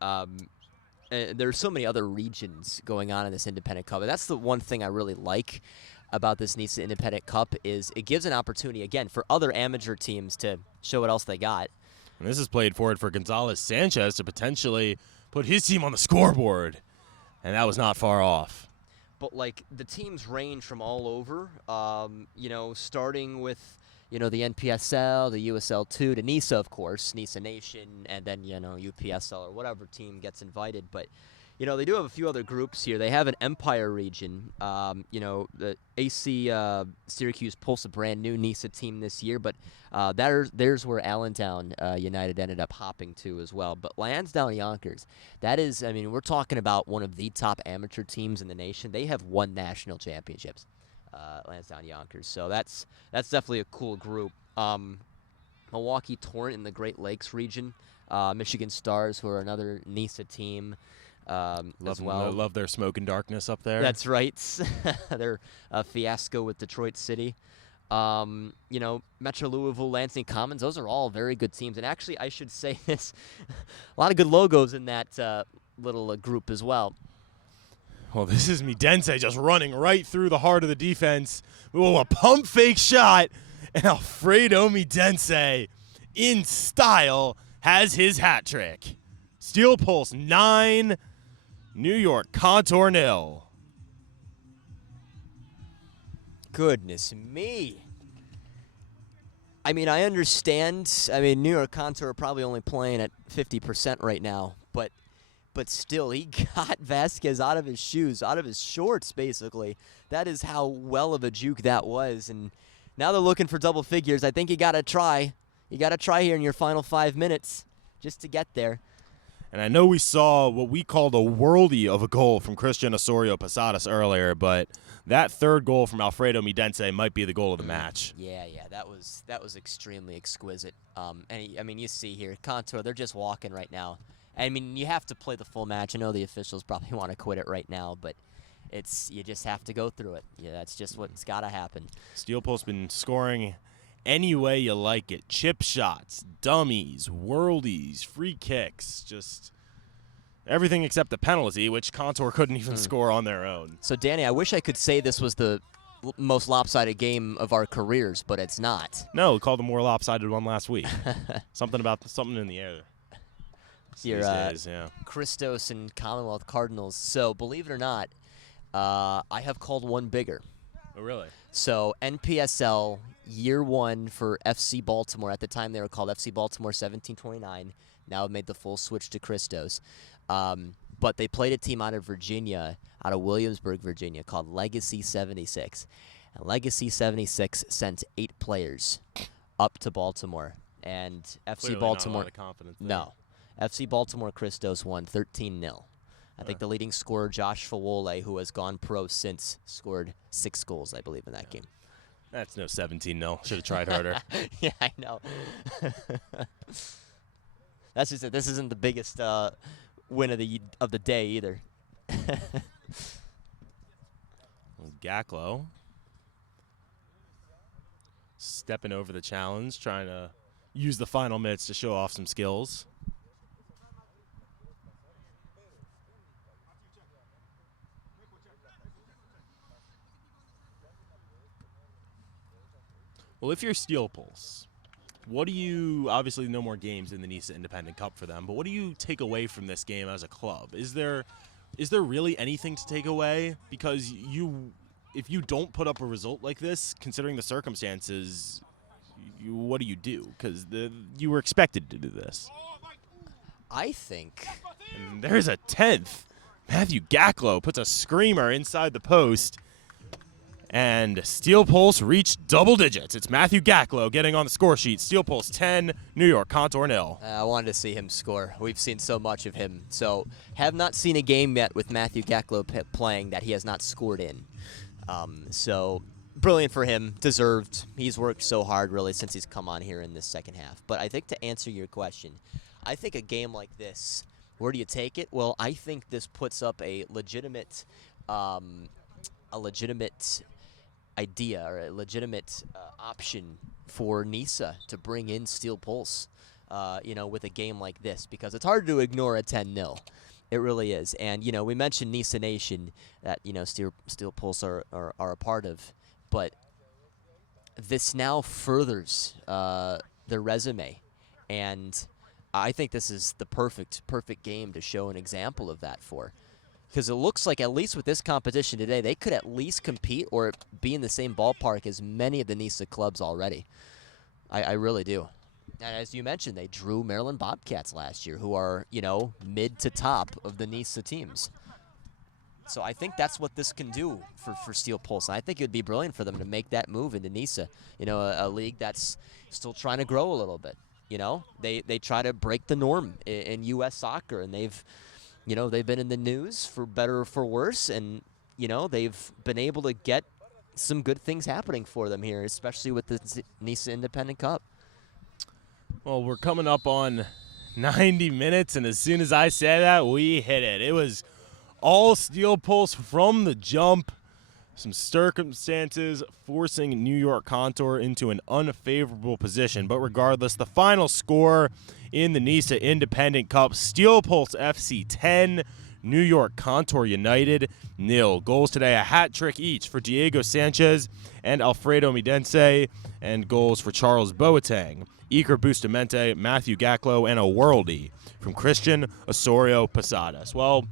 There's so many other regions going on in this Independent Cup, and that's the one thing I really like about this NISA Independent Cup is it gives an opportunity, again, for other amateur teams to show what else they got. And this is played forward for Gonzalez Sanchez to potentially put his team on the scoreboard, and that was not far off. But, the teams range from all over, starting with, the NPSL, the USL2, to NISA, of course, NISA Nation, and then, UPSL or whatever team gets invited. But, they do have a few other groups here. They have an Empire region. The AC Syracuse pulls a brand new NISA team this year, but there's where Allentown United ended up hopping to as well. But Lansdowne Yonkers, that is, we're talking about one of the top amateur teams in the nation. They have won national championships. Lansdowne Yonkers. So that's definitely a cool group. Milwaukee Torrent in the Great Lakes region. Michigan Stars, who are another NISA team as well. Love their smoke and darkness up there. That's right. They're a fiasco with Detroit City. Metro Louisville, Lansing Commons, those are all very good teams. And actually, I should say this, a lot of good logos in that little group as well. Well, this is Midense just running right through the heart of the defense. Oh, a pump fake shot. And Alfredo Midense, in style, has his hat trick. Steel Pulse 9, New York Contour 0. Goodness me. I mean, I understand. I mean, New York Contour are probably only playing at 50% right now, but still, he got Vasquez out of his shoes, out of his shorts, basically. That is how well of a juke that was. And now they're looking for double figures. I think you got to try. You got to try here in your final 5 minutes just to get there. And I know we saw what we called a worldie of a goal from Christian Osorio Posadas earlier, but that third goal from Alfredo Midense might be the goal of the match. Yeah, that was extremely exquisite. And you see here, Contour, they're just walking right now. I mean, you have to play the full match. I know the officials probably want to quit it right now, but you just have to go through it. Yeah, that's just what's got to happen. Steel Pulse been scoring any way you like it. Chip shots, dummies, worldies, free kicks, just everything except the penalty, which Contour couldn't even score on their own. So, Danny, I wish I could say this was the most lopsided game of our careers, but it's not. No, we called the more lopsided one last week. Something in the air. Your days, yeah. Christos and Commonwealth Cardinals. So, believe it or not, I have called one bigger. Oh, really? So, NPSL year one for FC Baltimore. At the time, they were called FC Baltimore 1729. Now have made the full switch to Christos. But they played a team out of Virginia, out of Williamsburg, Virginia, called Legacy 76. And Legacy 76 sent 8 players up to Baltimore. And FC Clearly Baltimore. Not a lot of confidence there. No. FC Baltimore Christos won 13-0. I think the leading scorer, Josh Fawole, who has gone pro since, scored 6 goals, I believe, in that game. That's no 17-0. Should have tried harder. Yeah, I know. That's just it. This isn't the biggest win of the day either. Gaklo stepping over the challenge, trying to use the final minutes to show off some skills. Well, if you're Steel Pulse, what do you, obviously no more games in the NISA Independent Cup for them, but what do you take away from this game as a club? Is there really anything to take away? Because if you don't put up a result like this, considering the circumstances, what do? Because you were expected to do this. I think. And there's a 10th. Matthew Gaklo puts a screamer inside the post. And Steel Pulse reached double digits. It's Matthew Gaklo getting on the score sheet. Steel Pulse 10, New York Contour 0. I wanted to see him score. We've seen so much of him. So have not seen a game yet with Matthew Gaklo playing that he has not scored in. So brilliant for him. Deserved. He's worked so hard, really, since he's come on here in this second half. But I think to answer your question, I think a game like this, where do you take it? Well, I think this puts up a legitimate idea or a legitimate option for NISA to bring in Steel Pulse, with a game like this, because it's hard to ignore a 10-0. It really is. And, we mentioned NISA Nation that, Steel Pulse are a part of, but this now furthers their resume. And I think this is the perfect game to show an example of that for. Because it looks like, at least with this competition today, they could at least compete or be in the same ballpark as many of the NISA clubs already. I really do. And as you mentioned, they drew Maryland Bobcats last year, who are, mid to top of the NISA teams. So I think that's what this can do for Steel Pulse. And I think it would be brilliant for them to make that move into NISA, a league that's still trying to grow a little bit. They try to break the norm in U.S. soccer, and they've been in the news for better or for worse, and, they've been able to get some good things happening for them here, especially with the NISA Independent Cup. Well, we're coming up on 90 minutes, and as soon as I say that, we hit it. It was all Steel Pulse from the jump. Some circumstances forcing New York Contour into an unfavorable position. But regardless, the final score in the NISA Independent Cup, Steel Pulse FC 10, New York Contour United 0. Goals today, a hat trick each for Diego Sanchez and Alfredo Midense, and goals for Charles Boateng, Iker Bustamante, Matthew Gaklo, and a worldie from Christian Osorio Posadas. Well,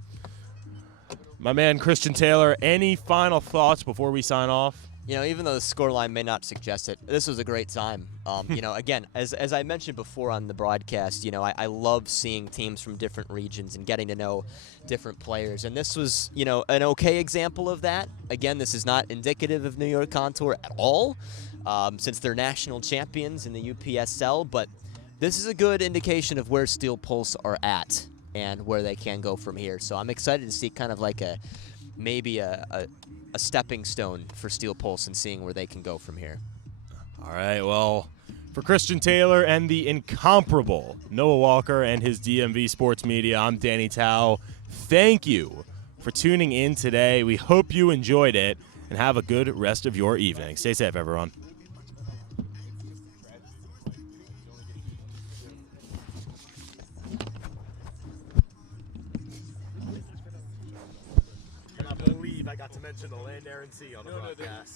my man Christian Taylor, any final thoughts before we sign off? You know, even though the scoreline may not suggest it, this was a great time. You know, again, as I mentioned before on the broadcast, you know, I love seeing teams from different regions and getting to know different players. And this was, you know, an okay example of that. Again, this is not indicative of New York Contour at all, since they're national champions in the UPSL. But this is a good indication of where Steel Pulse are at and where they can go from here. So I'm excited to see kind of like maybe a stepping stone for Steel Pulse and seeing where they can go from here. All right, well, for Christian Taylor and the incomparable Noah Walker and his DMV Sports Media, I'm Danny Tao. Thank you for tuning in today. We hope you enjoyed it, and have a good rest of your evening. Stay safe, everyone. I believe I got to mention the land, air, and sea on the broadcast.